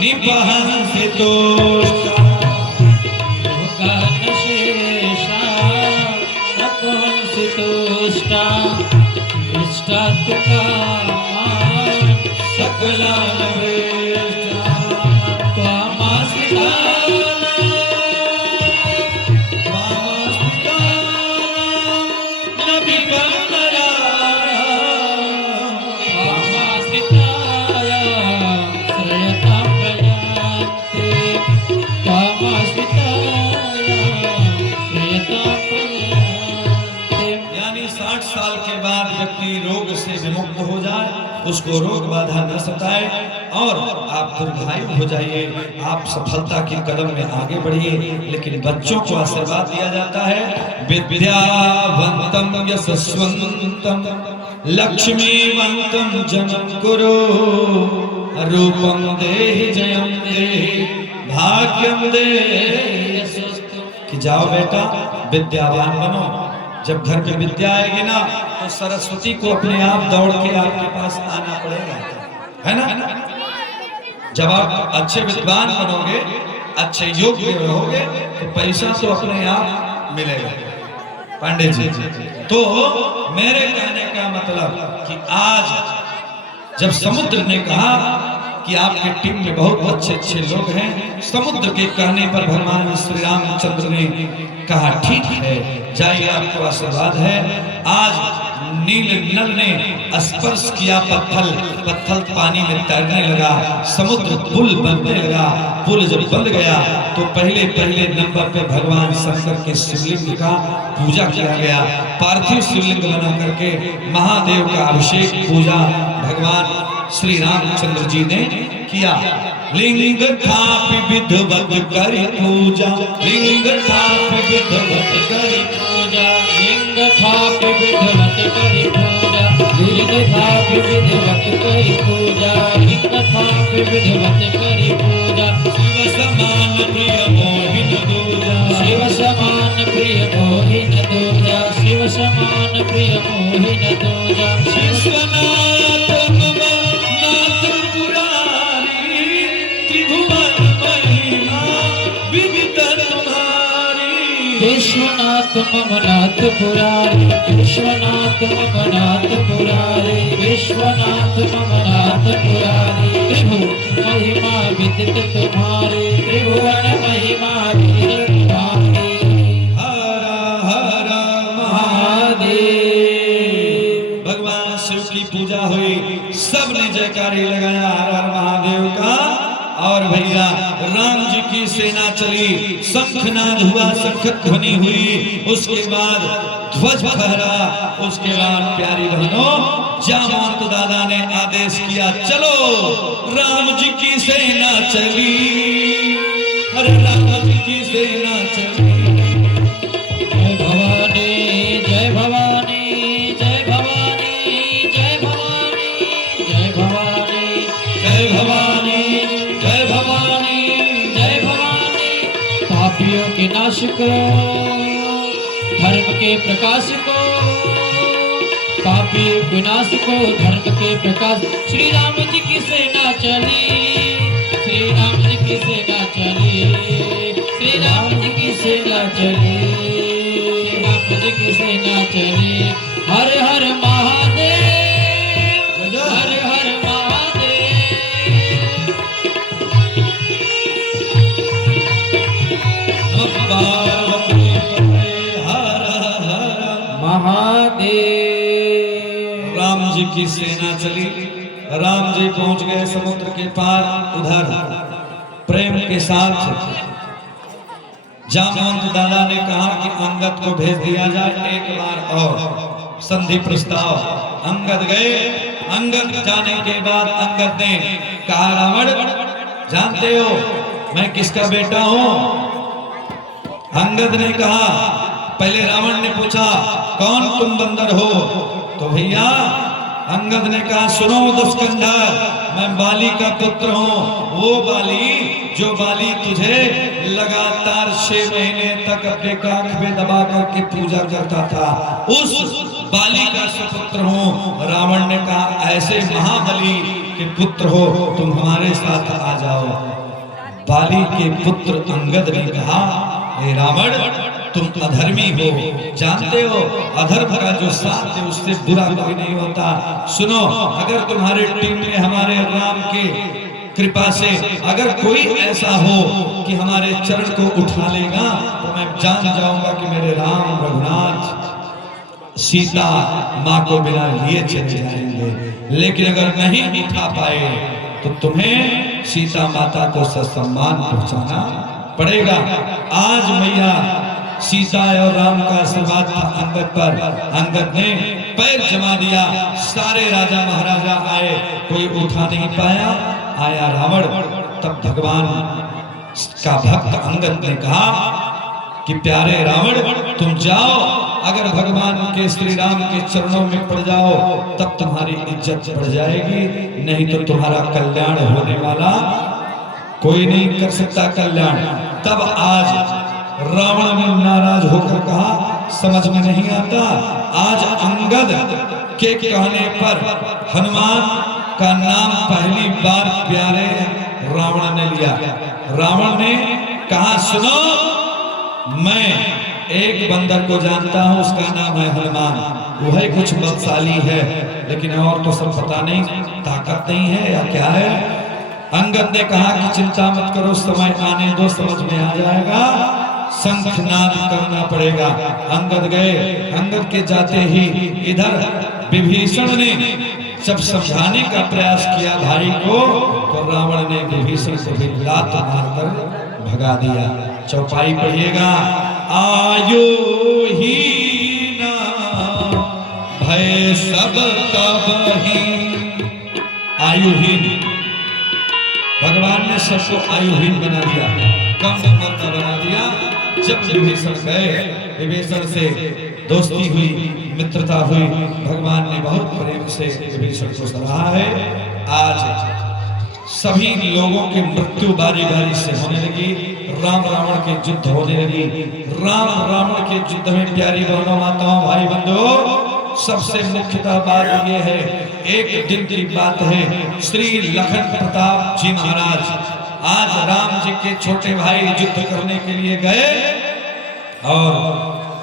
निपहन से दोष, रोगान से दोष्टा, इष्टा तुका सकला उसको रोग बाधा न सताए और आप दीर्घायु हो जाइए, आप सफलता के कदम में आगे बढ़िए। लेकिन बच्चों को आशीर्वाद दिया जाता है विद्यावंतम यशस्वंतम लक्ष्मीवंतम जनम कुरु, रूपम देहि जयम देहि भाग्यम देहि, कि जाओ बेटा विद्यावान बनो। जब घर में विद्या आएगी ना तो सरस्वती को अपने आप दौड़ के आपके पास आना पड़ेगा, है ना। जब आप अच्छे विद्वान बनोगे, अच्छे योग्य रहोगे तो पैसा तो अपने आप मिलेगा। पांडे जी, तो मेरे कहने का मतलब कि आज जब समुद्र ने कहा कि आपके टीम में बहुत अच्छे अच्छे लोग हैं, समुद्र के कहने पर भगवान श्री रामचंद्र ने कहा ठीक है जाइए आपको आशीर्वाद है। आज नील नल ने स्पर्श किया पत्थल, पत्थल पानी में तैरने लगा, समुद्र पुल बनने लगा। पुल जब बन गया तो पहले पहले नंबर पे भगवान शंकर के शिवलिंग का पूजा किया गया। पार्थिव शिवलिंग बना करके महादेव का अभिषेक पूजा भगवान श्री रामचंद्र जी ने किया। लिंग थापि विधवत करि पूजा, लिंग थापि विधवत करि पूजा, लिंग थापि विधवत करि पूजा, लिंग थापि विधवत करि पूजा, लिंग थापि विधवत करि पूजा। शिव समान प्रिय मोहिन दूजा, शिव समान प्रिय मोहिन दूजा, शिव समान प्रिय मोहिन दूजा। विश्वनाथ विश्वनाथ मम नाथ पुरारी, विश्वनाथ मम नाथ पुरारी, विश्वनाथ मम नाथ पुरारी। त्रिभुवन महिमा विदित तुम्हारी, त्रिभुवन महिमा विदित तुम्हारी। हर हर महादेव। भगवान शिव की पूजा हुई, सबने जयकारी लगाया हर हर महादेव का। और भैया राम जी की सेना चली, शंखनाद हुआ, शंख ध्वनि हुई, उसके बाद ध्वज फहरा, उसके बाद प्यारी बहनों जामवंत दादा ने आदेश किया, चलो राम जी की सेना चली, अरे राम जी की सेना चली। जय भवानी जय भवानी जय भवानी जय भवानी जय भवानी जय भवानी जय भवानी जय भवानी। पापियों के नाश को, धर्म के प्रकाश को, पापियों के नाश को, धर्म के प्रकाश। श्री राम जी की सेना चली, श्री राम जी की सेना चली, श्री राम जी की सेना चली, श्री राम जी की सेना चली। हर हर महादेव, हर हर महादेव। महादेव। राम जी की सेना चली, राम जी पहुंच गए समुद्र के पार। उधर प्रेम के साथ जामवंत दादा ने कहा कि अंगद को भेज दिया जाए एक बार और, संधि प्रस्ताव। अंगद गए, अंगद जाने के बाद अंगद ने कहा, रावण जानते हो मैं किसका बेटा हूं? अंगद ने कहा, पहले रावण ने पूछा कौन तुम बंदर हो? तो भैया अंगद ने कहा, सुनो दशकंधर, मैं बाली का पुत्र हूँ, वो बाली जो बाली तुझे लगातार 6 महीने तक अपने काख में दबा करके पूजा करता था, उस बाली का सुपुत्र हूँ। रावण ने कहा, ऐसे महाबली के पुत्र हो तुम हमारे साथ आ जाओ। बाली के पुत्र अंगद ने कहा, हे रावण तुम अधर्मी हो, जानते हो अधर्म का जो साथ है उससे बुरा कोई नहीं होता। सुनो, अगर तुम्हारे टीम में हमारे राम के कृपा से अगर कोई ऐसा हो कि हमारे चरण को उठा लेगा तो मैं जान जाऊंगा कि मेरे राम रघुनाथ सीता माँ को बिना लिए चले जाएंगे। लेकिन अगर नहीं उठा पाए तो तुम्हें सीता माता को सम्मान पहुंचाना पड़ेगा। आज मैया सीता और राम का आशीर्वाद था अंगद पर, अंगद ने पैर जमा दिया, सारे राजा महाराजा आए, कोई उठा नहीं पाया। आया रावण, तब भगवान का भक्त अंगद ने कहा कि प्यारे रावण तुम जाओ, अगर भगवान के श्री राम के चरणों में पड़ जाओ तब तुम्हारी इज्जत बढ़ जाएगी, नहीं तो तुम्हारा कल्याण होने वाला कोई नहीं कर सकता कल्याण। तब आज रावण ने नाराज होकर कहा, समझ में नहीं आता, आज अंगद के कहने पर हनुमान का नाम पहली बार प्यारे रावण ने लिया। रावण ने कहा, सुनो मैं एक बंदर को जानता हूं, उसका नाम है हनुमान, वो है कुछ बलशाली है, लेकिन और तो सब पता नहीं, ताकत नहीं है या क्या है। अंगद ने कहा कि चिंता मत करो, समय आने दो, समझ में आ जाएगा, शंखनाद करना पड़ेगा। अंगद गए, अंगद के जाते ही इधर विभीषण ने जब समझाने का प्रयास किया भाई को, तो रावण ने विभीषण को भी लात मारकर भगा दिया। चौपाई पढ़िएगा, आयो ही ना भय सब तबही। आयुहीन, भगवान ने सबको आयुहीन बना दिया, कम उम्र का बना दिया। जब विभीषण गए, विभीषण से दोस्ती हुई, मित्रता हुई, भगवान ने बहुत प्रेम से विभीषण को सराहा है। आज सभी लोगों की मृत्यु बारी बारी से होने लगी, राम रावण के युद्ध होने लगी। राम रावण के युद्ध में प्यारी बहनों, माताओं, भाई बंधुओं, सबसे मुख्यतः बात यह है, एक दिन की बात है, श्री लखन प्रताप जी महाराज आज राम जी के छोटे भाई युद्ध करने के लिए गए और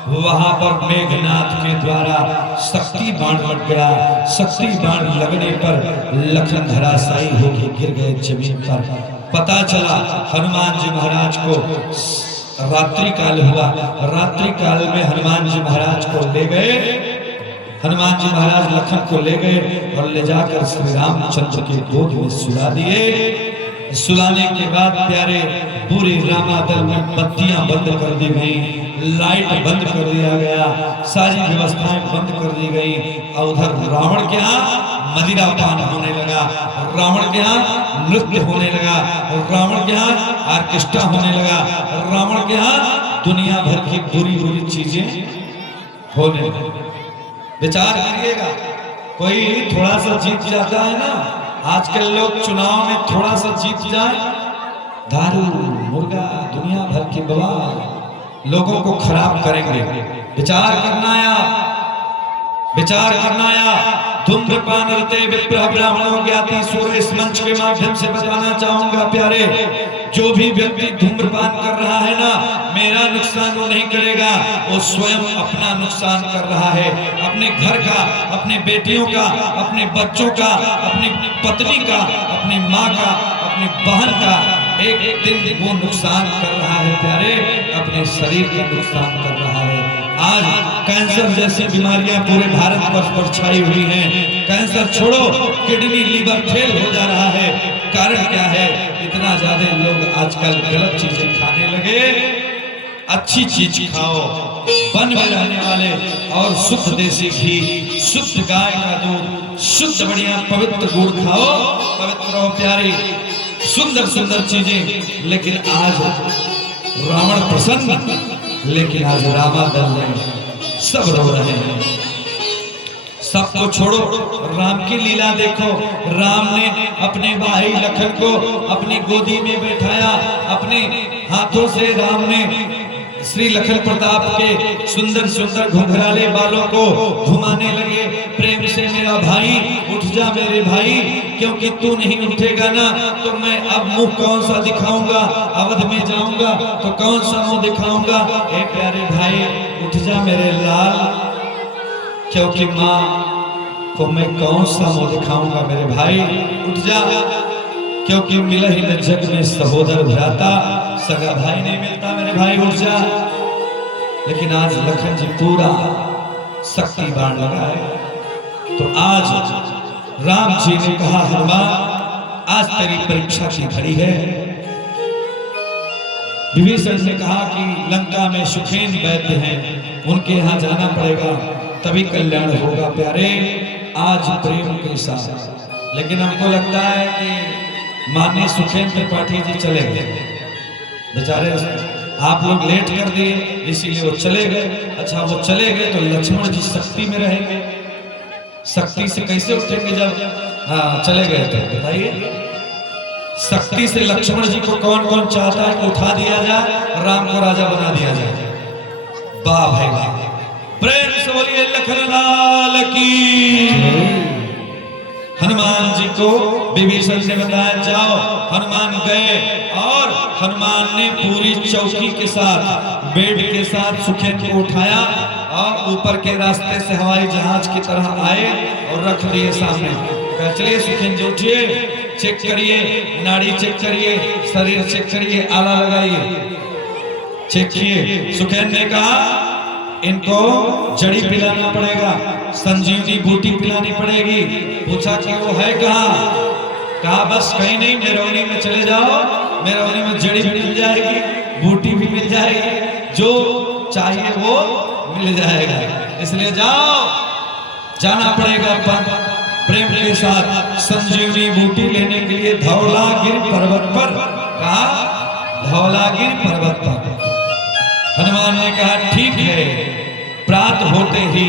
वहां पर मेघनाथ के द्वारा शक्ति बाण लग गया। शक्ति बाण लगने पर लखन धराशायी होकर गिर गए जमीन पर। पता चला हनुमान जी महाराज को, रात्रि काल हुआ, रात्रि काल में हनुमान जी महाराज को ले गए, हनुमान जी महाराज लखन को ले गए और ले जाकर श्री रामचंद्र के गोद में सुला दिए। सुलाने के बाद प्यारे पूरे रामादल में बत्तियां बंद कर दी गई, लाइट बंद कर दिया गया, सारी व्यवस्थाएं बंद कर दी गई। और उधर रावण के यहाँ मदिरा पान होने लगा, रावण के यहाँ नृत्य होने लगा, रावण के यहाँ ऑर्केस्ट्रा होने लगा, रावण के यहाँ दुनिया भर की बुरी बुरी चीजें होने लगी। विचार करिएगा, कोई थोड़ा सा जीत जाता है ना, आजकल लोग चुनाव में थोड़ा सा जीत जाए, दारू मुर्गा दुनिया भर की बवाल लोगों को खराब करेंगे। विचार करना या विचार करना या धूम्रपान रते विप्रह ब्राह्मणों ज्ञाति सूर्य इस मंच के माध्यम से बताना चाहूंगा प्यारे, जो भी व्यक्ति धूम्रपान कर रहा है ना, मेरा नुकसान वो नहीं करेगा, वो स्वयं अपना नुकसान कर रहा है, अपने घर का, अपने बेटियों का, अपने बच्चों का, अपनी पत्नी का, अपनी माँ का, अपनी बहन का एक दिन वो नुकसान कर रहा है प्यारे, अपने शरीर का नुकसान कर रहा है। आज कैंसर जैसी बीमारियां पूरे भारतवर्ष पर छाई हुई हैं। कैंसर छोड़ो, किडनी लीवर फेल हो जा रहा है। कारण क्या है? इतना ज्यादा लोग आजकल गलत चीजें खाने लगे। अच्छी चीज खाओ, वन में रहने वाले और शुद्ध देसी घी, शुद्ध गाय का दूध, शुद्ध बढ़िया पवित्र गुड़ खाओ, पवित्र रहो प्यारी, सुंदर सुंदर चीजें। लेकिन आज रावण प्रसन्न, लेकिन आज रामादल में सब रो रहे हैं। सबको छोड़ो, राम की लीला देखो। राम ने अपने भाई लखन को अपनी गोदी में बैठाया, अपने हाथों से राम ने श्री लखन प्रताप के सुंदर सुंदर घुंघराले बालों को घुमाने लगे, प्रेम से मेरा भाई उठ जा मेरे भाई, क्योंकि तू नहीं उठेगा ना तो मैं अब मुंह कौन सा दिखाऊंगा, अवध में जाऊंगा तो कौन सा मुंह दिखाऊंगा। ए प्यारे भाई उठ जा मेरे लाल, क्योंकि माँ को मैं कौन सा मुंह दिखाऊंगा मेरे भाई, उठ जा, क्योंकि मिला ही न जग में सहोदर भ्राता, सगा भाई नहीं मिलता मेरे भाई, उठ जा। लेकिन आज लखन जी पूरा शक्ति बाण लगाए। तो आज राम जी ने कहा, हनुमान आज तेरी परीक्षा की घड़ी है। विभीषण ने कहा कि लंका में सुखेन वैद्य हैं, उनके यहाँ जाना पड़ेगा, तभी कल्याण होगा प्यारे, आज प्रेम के साथ। लेकिन हमको लगता है कि माननीय सुखेन त्रिपाठी जी चले गए बेचारे, आप लोग लेट कर दिए इसीलिए वो चले गए। अच्छा वो चले गए तो लक्ष्मण जी शक्ति में रहेंगे, शक्ति से कैसे उठेंगे जब चले गए? तो बताइए, शक्ति से लक्ष्मण जी को कौन कौन चाहता है कि उठा दिया जाए, राम को राजा बना दिया जाए? वाह भाई वाह, प्रेम से बोलिए लखन लाल की। हनुमान जी को विभीषण ने बताया जाओ, हनुमान गए और हनुमान ने पूरी चौकी के साथ, बेड के साथ सुखेन को उठाया और ऊपर के रास्ते से हवाई जहाज की तरह आए और रख दिए सामने। कहा चलिए सुखेन जी उठिए, चेक करिए, नाड़ी चेक करिए, शरीर चेक करिए, आला लगाइए, चेक किए। सुखेन ने कहा इनको जड़ी पिलाना पड़ेगा, संजीवनी बूटी पिलानी पड़ेगी। पूछा कि वो है कहाँ? कहा बस कहीं नहीं, मेरौनी में चले जाओ, मेरौनी में जड़ी भी मिल जाएगी, बूटी भी मिल जाएगी, जो चाहिए वो मिल जाएगा, इसलिए जाओ, जाना पड़ेगा प्रेम के साथ संजीवनी बूटी लेने के लिए धौलागिरी पर्वत पर। कहा धौलागिरी पर्वत पर। हनुमान ने कहा ठीक है, प्रात होते ही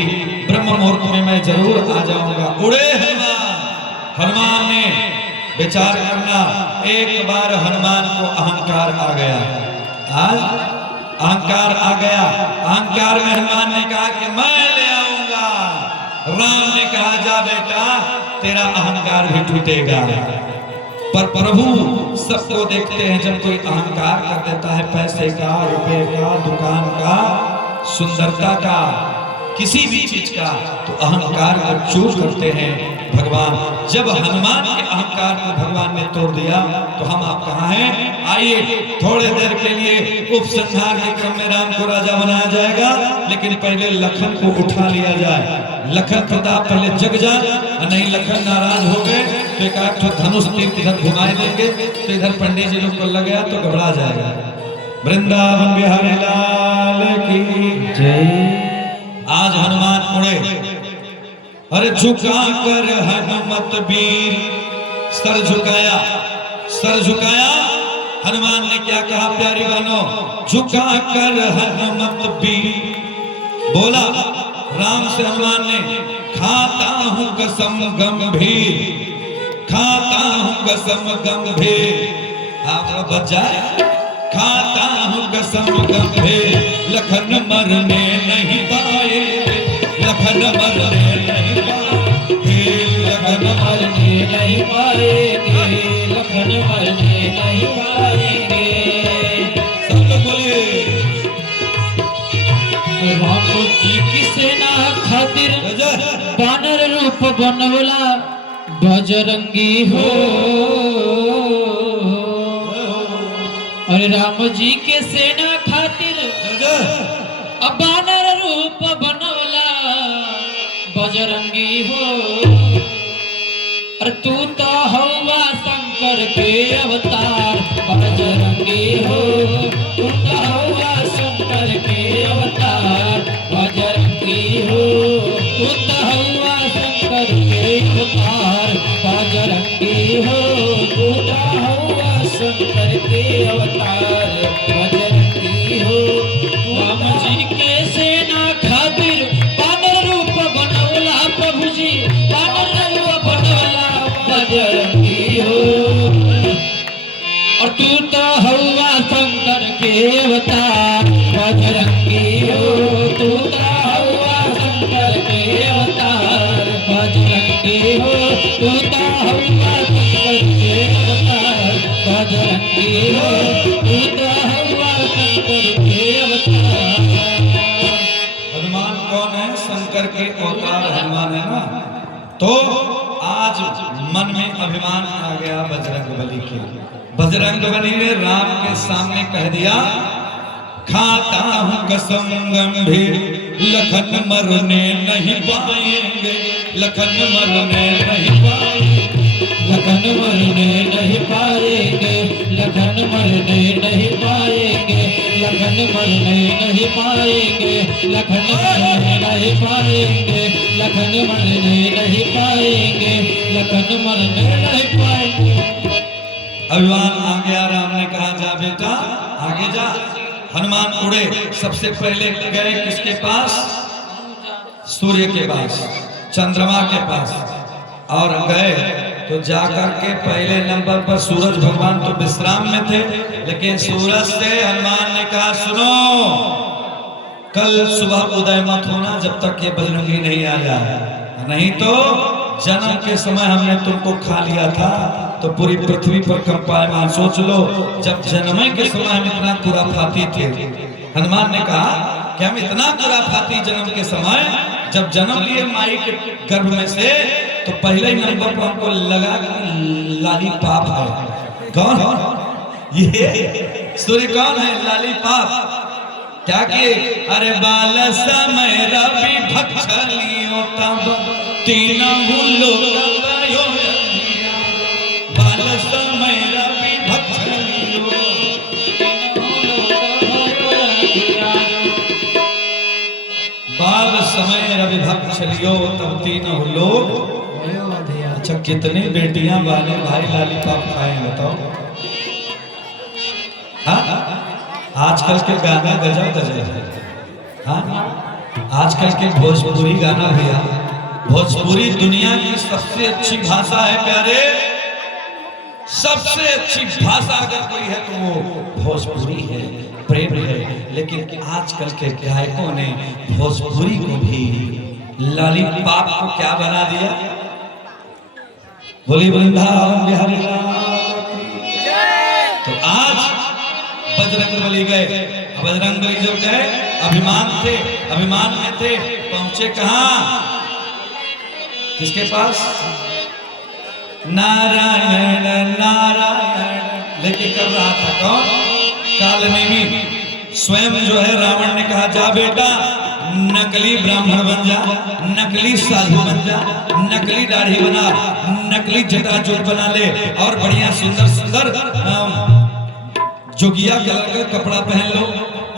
ब्रह्म मुहूर्त में मैं जरूर आ जाऊंगा। उड़े हनुमान ने विचार करना, एक बार हनुमान को अहंकार आ गया। आज अहंकार आ गया, अहंकार में हनुमान ने कहा कि मैं ले आऊंगा। राम ने कहा जा बेटा, तेरा अहंकार भी टूटेगा। पर प्रभु सबको देखते हैं, जब कोई अहंकार कर देता है पैसे का, रुपए का, दुकान का, सुंदरता का, किसी भी चीज का, तो अहंकार को चूर करते हैं भगवान। जब हनुमान के अहंकार को भगवान ने तोड़ दिया तो हम आप कहाँ हैं? आइए थोड़े देर के लिए उपसंहार के क्रम में राम को राजा बनाया जाएगा, लेकिन पहले लखन को उठा लिया जाए। लखन प्रताप पहले जग जाए, नहीं लखन नाराज हो गए तो एक आध धनुष तीर इधर घुमाए देंगे तो इधर पंडित जी लोग को लग गया तो घबरा जाएगा। वृंदावन बिहारी लाल की जय। आज हनुमान उड़े, अरे झुका कर हनुमत वीर, सर झुकाया, सर झुकाया। हनुमान ने क्या कहा प्यारी बहनों, झुका कर हनुमत वीर, बोला राम से हनुमान ने, खाता हूं कसम गंभीर, खाता हूं कसम गंभीर। आप बच जाए, खाता हूं कसम गंभीर, लखन मरने नहीं पाए, लखन मरने नहीं पाए, लखन मरने नहीं पाएंगे, लखन मरने नहीं पाएंगे। सब लोग बोले राम जी की सेना खातिर बानर रूप बनवला बजरंगी हो। अरे राम जी के सेना खातिर अब बानर रूप बनवला बजरंगी हो। अरे तू तो हवा शंकर के अवतार बजरंगी हो, तू तो हवा शंकर के अवतार बजरंगी हो, तू तो हवा शंकर के अवतार बजरंगी हो, तू तो हवा शंकर के अवतार बजरंगी हो। राम जी के सेना खातिर बानर रूप बनवला प्रभु जी, बानर रूप बनवला बजरंगी हो। और तू तो हवा शंकर के अवतार बजरंगी हो, तू तो हवा शंकर के अवतार बजरंगी हो, तू तो हवा शंकर के अवतार बजरंगी हो, तू तो हवा शंकर के अवतार। हनुमान कौन है? शंकर के अवतार हनुमान है ना। तो आज मन में अभिमान आ गया बजरंगबली के। बजरंगबली ने राम के सामने कह दिया, खाता हूं कसम गंभीर, लखन मरने नहीं पाएंगे, लखन मरने नहीं पाएंगे, लखन मरने नहीं पाएंगे, लखन मरने नहीं पाएंगे, लखन मरने नहीं पाएंगे, लखन मरने नहीं पाएंगे, लखन मरने नहीं पाएंगे, लखन मरने नहीं पाएंगे। अभिमान आ गया। राम ने कहा जा बेटा आगे जा। हनुमान उड़े, सबसे पहले गए किसके पास? सूर्य के पास, चंद्रमा के पास। और गए तो जाकर के पहले नंबर पर सूरज भगवान तो विश्राम में थे, लेकिन सूरज से हनुमान ने कहा सुनो, कल सुबह उदय मत होना जब तक ये बजरंगी नहीं आ जाए, नहीं तो जन्म के समय हमने तुमको खा लिया था तो पूरी पृथ्वी पर कंपायमान। सोच लो, जब जन्मे के समय हम इतना खुराफाती थे। हनुमान ने कहा कि हम इतना खुराफाती जन्म के समय, जब जन्म लिए माई के गर्भ में से, तो पहले ही नंबर पर हमको लगा लाली पाप है। कौन ये? सूर्य कौन है? लाली पाप। क्या किए? अरे बाल समय रवि भक्षलियो तब तीन हुल्लो कबयो, बाल समय रवि भक्षलियो, बाल समय रवि भक्षलियो तब तीन हुल्लो। अच्छा, कितनी बेटियां वाले भाई लाली पाप खाए बताओ? हाँ, आजकल के गाना गजब गजब है। हाँ, आजकल के भोजपुरी गाना भैया, भोजपुरी दुनिया की सबसे अच्छी भाषा है प्यारे। सबसे अच्छी भाषा अगर कोई है तो वो भोजपुरी है, प्रेम है। लेकिन आजकल के गायकों ने भोजपुरी को भी लाली पाप को क्या बना दिया? बोली वृंदावन बिहारी लाल की। तो आज बजरंगबली गए। बजरंगबली जब गए, अभिमान थे, अभिमान में थे, पहुंचे कहां? किसके पास? नारायण नारायण लेके कर रहा था कौन? कालनेमी। स्वयं जो है रावण ने कहा जा बेटा नकली ब्राह्मण बन जा, नकली साधु बन जा, नकली दाढ़ी बना, नकली जटाजूट बना ले और बढ़िया सुंदर सुंदर जोगिया कलर का कपड़ा पहन लो।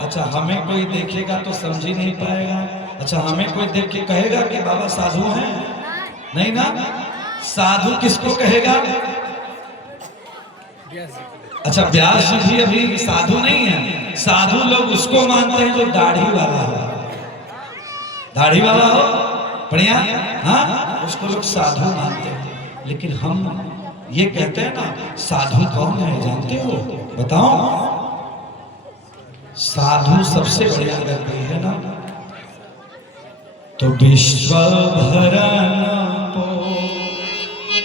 अच्छा, हमें कोई देखेगा तो समझ ही नहीं पाएगा। अच्छा, हमें कोई देख के कहेगा कि बाबा साधु हैं? नहीं ना। साधु किसको कहेगा? अच्छा, व्यास जी भी अभी साधु नहीं है। साधु लोग उसको मानते हैं जो दाढ़ी वाला हो, दाढ़ी वाला हो बढ़िया, हाँ, उसको लोग साधु मानते हैं। लेकिन हम ये कहते हैं ना, साधु कौन है जानते हो? बताओ। साधु सबसे बढ़िया अगर कोई है ना तो विश्व भरण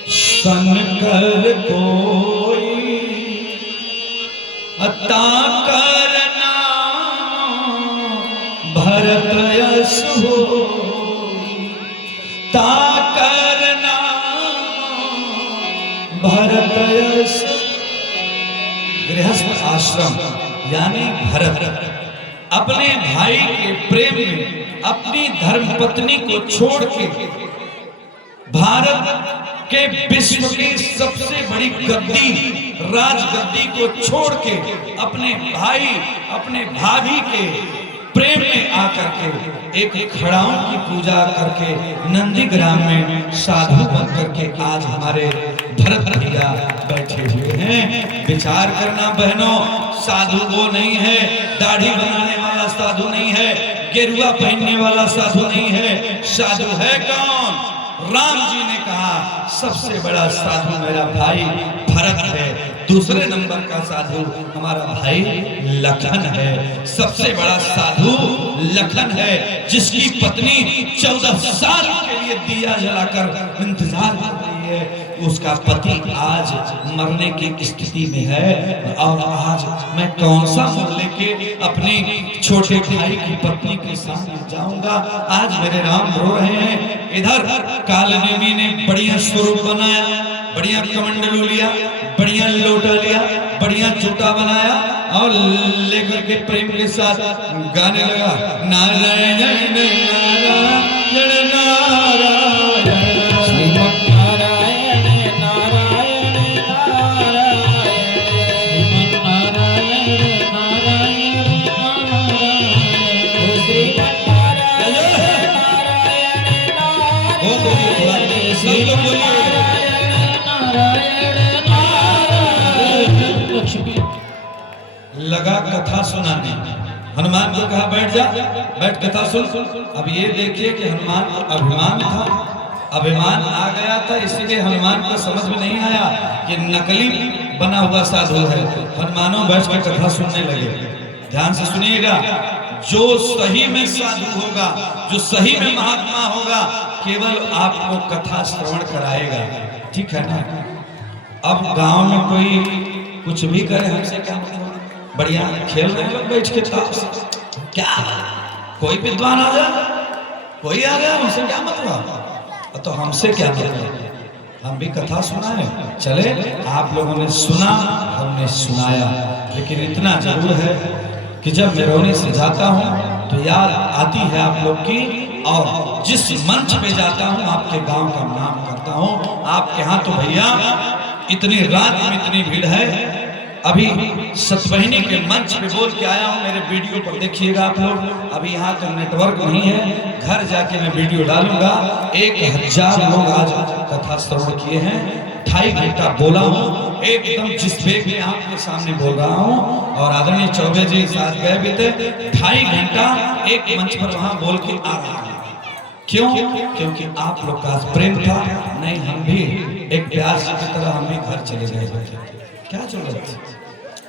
सन कर कोई अता करना भरत यश हो, ता करना भरत यश। गृहस्थ आश्रम यानी भरत अपने भाई के प्रेम में अपनी धर्मपत्नी को छोड़ के भारत के विश्व की सबसे बड़ी गद्दी, राजगद्दी को छोड़ के अपने भाई, अपने भाभी के प्रेम में आकर के एक खड़ाओं की पूजा करके नंदीग्राम में साधु बन करके आज हमारे भरत भैया बैठे हुए हैं। विचार करना बहनों, साधु वो नहीं है, दाढ़ी बनाने वाला साधु नहीं है, गेरुआ पहनने वाला साधु नहीं है। साधु है कौन? राम जी ने कहा सबसे बड़ा साधु मेरा भाई भरत है, दूसरे नंबर का साधु हमारा भाई लखन है। सबसे बड़ा साधु लखन है, जिसकी पत्नी 14 साल के लिए दिया जलाकर इंतजार कर रही है। उसका पति आज मरने की स्थिति में है और आज मैं कौन सा मुंह लेके अपने छोटे भाई की पत्नी के सामने जाऊंगा? आज मेरे राम रो रहे हैं। इधर कालनेमी ने बढ़िया स्वरूप बनाया, बढ़िया कमंडलू लिया, बढ़िया लोटा लिया, बढ़िया जूता बनाया और लेकर के प्रेम के साथ गाने लगा, नारायण नारायण नारायण श्रीमन नारायण नारायण नारायण श्रीमन नारायण नारायण नारायण श्रीमन नारायण नारायण लगा कथा सुनाने। हनुमान को कहा बैठ जा, बैठ कथा सुन। अब ये देखिए कि हनुमान को अभिमान था, अभिमान आ गया था, इसलिए हनुमान को समझ में नहीं आया कि नकली बना हुआ साधु है। हनुमानों बैठ कर कथा सुनने लगे। ध्यान से सुनिएगा, जो सही में साधु होगा, जो सही में महात्मा होगा, केवल आपको कथा श्रवण कराएगा, ठीक है ना। अब गांव में कोई कुछ भी करे हमसे क्या मतलब? बढ़िया खेल रहे लोग बैठ के ताश, क्या कोई विद्वान आ जाए, कोई आ गया, हमसे क्या मतलब? तो हमसे क्या मतलब? हम भी कथा सुनाए, चले। आप लोगों ने सुना, हमने सुनाया, लेकिन इतना जरूर है कि जब मैं रोने से जाता हूँ तो याद आती है आप लोग की, और जिस मंच पे जाता हूँ आपके गांव का नाम करता हूँ। आपके यहाँ तो भैया इतनी रात में इतनी भीड़ है। अभी सतबहिनी के मंच पे बोल के आया हूँ, मेरे वीडियो पर देखिएगा आप लोग। अभी यहाँ का नेटवर्क नहीं है, घर जाके मैं वीडियो डालूंगा। 1000 लोग आज कथा श्रवण किए हैं। 2.5 घंटा बोला हूँ, एकदम जिस वेग में आपके सामने बोल रहा हूँ। और आदरणीय चौबे जी साथ गए भी थे, 2.5 घंटा एक मंच पर वहाँ बोल के आ रहा हूँ। क्यों? क्योंकि आप लोग का प्रेम था। नहीं, हम भी एक प्यास की तरह हम भी घर चले गए थे। क्या जरूरत थी?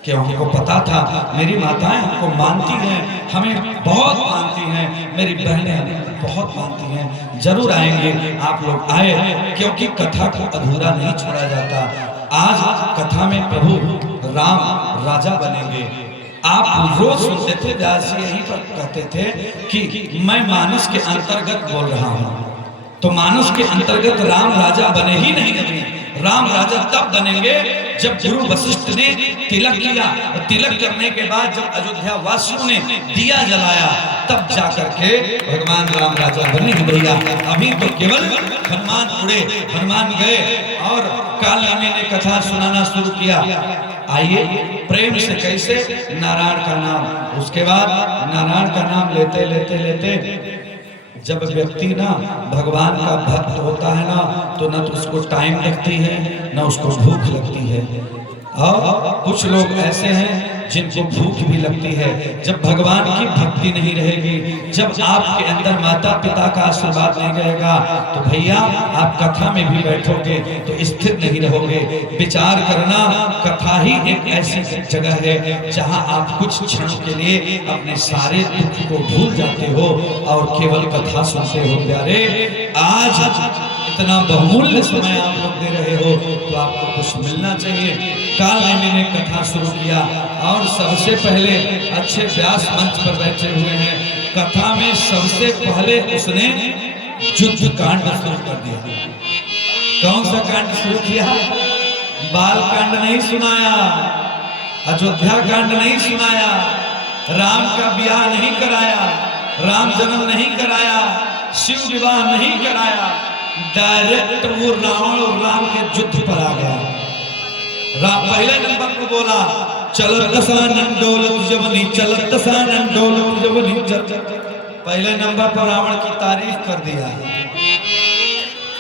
कि हमको पता था मेरी माताएं हमको मानती हैं, हमें बहुत मानती हैं, मेरी बहनें हमें बहुत मानती हैं। जरूर आएंगे, आप लोग आए, क्योंकि कथा को अधूरा नहीं छोड़ा जाता। आज कथा में प्रभु राम राजा बनेंगे। आप रोज सुनते थे, व्यास जी यहीं पर कहते थे कि मैं मानस के अंतर्गत बोल रहा हूँ, तो मानस के अंतर्गत राम राजा बने ही नहीं। अभी राम राजा तब बनेंगे जब गुरु वशिष्ठ ने तिलक किया, और तिलक करने के बाद जब अयोध्या वासियों ने दिया जलाया, तब जाकर के भगवान राम राजा बने। भैया अभी तो केवल हनुमान उड़े, हनुमान गए और काल नेमी ने कथा सुनाना शुरू किया। आइए प्रेम से कैसे नारायण का नाम, उसके बाद नारायण का नाम लेते लेते लेते जब व्यक्ति ना भगवान का भक्त होता है ना, तो न तो उसको टाइम लगती है न उसको भूख लगती है। और कुछ लोग ऐसे हैं जिनको भूख भी लगती है। जब भगवान की भक्ति नहीं रहेगी, जब आपके अंदर माता पिता का आशीर्वाद नहीं रहेगा, तो भैया आप कथा में भी बैठोगे तो स्थिर नहीं रहोगे। विचार करना, कथा ही एक ऐसी जगह है जहां आप कुछ क्षण के लिए अपने सारे दुख को भूल जाते हो और केवल कथा सुनते हो। प्यारे आज इतना बहुमूल्य समय आप लोग दे रहे हो तो आपको कुछ मिलना चाहिए। काल नेमी ने कथा शुरू किया और सबसे पहले अच्छे व्यास मंच पर बैठे हुए हैं। कथा में सबसे पहले उसने युद्ध कांड शुरू कर दिया। कौन सा कांड शुरू किया? बाल कांड नहीं सुनाया, अयोध्या कांड नहीं सुनाया, राम का ब्याह नहीं कराया, राम जन्म नहीं कराया, शिव विवाह नहीं कराया, डायरेक्ट वो रावण और राम के युद्ध पर आ गया। पहले नंबर पर बोला चलत दसानन डोलत जवनी, चलत दसानन डोलत जवनी। पहले नंबर पर रावण की तारीफ कर दिया।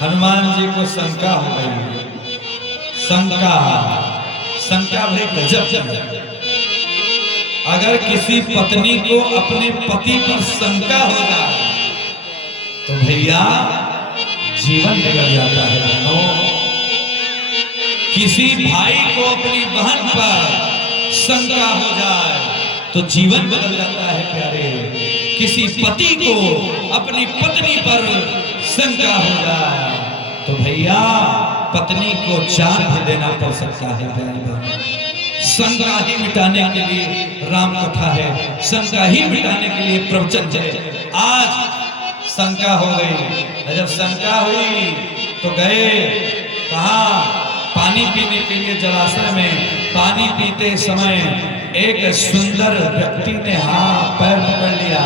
हनुमान जी को शंका हो गई, शंका भाई गजब। अगर किसी पत्नी को अपने पति पर शंका हो जाए तो भैया जीवन बिगड़ जाता है। बहनों, किसी भाई को अपनी बहन पर शंका हो जाए तो जीवन बदल जाता है। प्यारे, किसी पति को अपनी पत्नी पर शंका हो जाए तो भैया पत्नी को जान भी देना पड़ सकता है। प्यारी बहन, शंका ही मिटाने के लिए राम कथा है, शंका ही मिटाने के लिए प्रवचन है। आज शंका हो गई, जब शंका हुई तो गए कहा पानी पीने के लिए जलाशय में। पानी पीते समय एक सुंदर व्यक्ति ने हाथ पैर पकड़ लिया।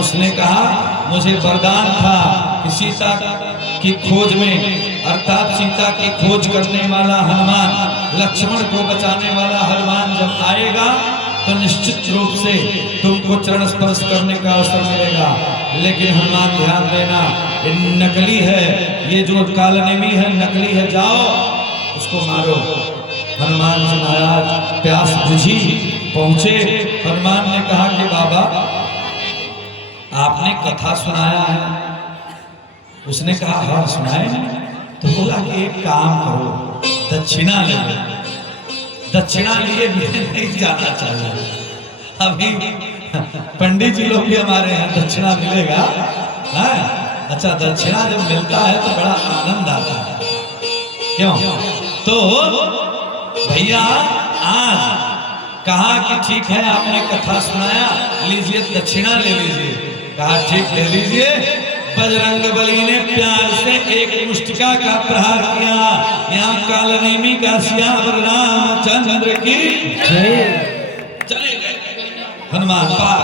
उसने कहा मुझे वरदान था कि सीता की खोज में, अर्थात सीता की खोज करने वाला हनुमान, लक्ष्मण को बचाने वाला हनुमान जब आएगा तो निश्चित रूप से तुमको चरण स्पर्श करने का अवसर मिलेगा। लेकिन हनुमान ध्यान देना, नकली है, ये जो काल नेमी है नकली है, जाओ उसको मारो। हनुमान जी महाराज प्यास बुझी पहुंचे। हनुमान ने कहा कि बाबा आपने कथा सुनाया है। उसने कहा हाँ सुनाए। तो बोला कि एक काम करो, दक्षिणा ले लो। दक्षिणा लिए भी नहीं जाना चाहिए। अभी पंडित जी लोग भी हमारे यहाँ दक्षिणा मिलेगा है? अच्छा, दक्षिणा जब मिलता है तो बड़ा आनंद आता है, क्यों? तो भैया आज कहा कि ठीक है आपने कथा सुनाया, लीजिए दक्षिणा ले लीजिए। कहा ठीक ले लीजिए। बजरंग बली ने प्यार से एक मुष्टिका का प्रहार किया। यहाँ काल नेमी का सियावर रामचंद्र की चले गए हनुमान पार।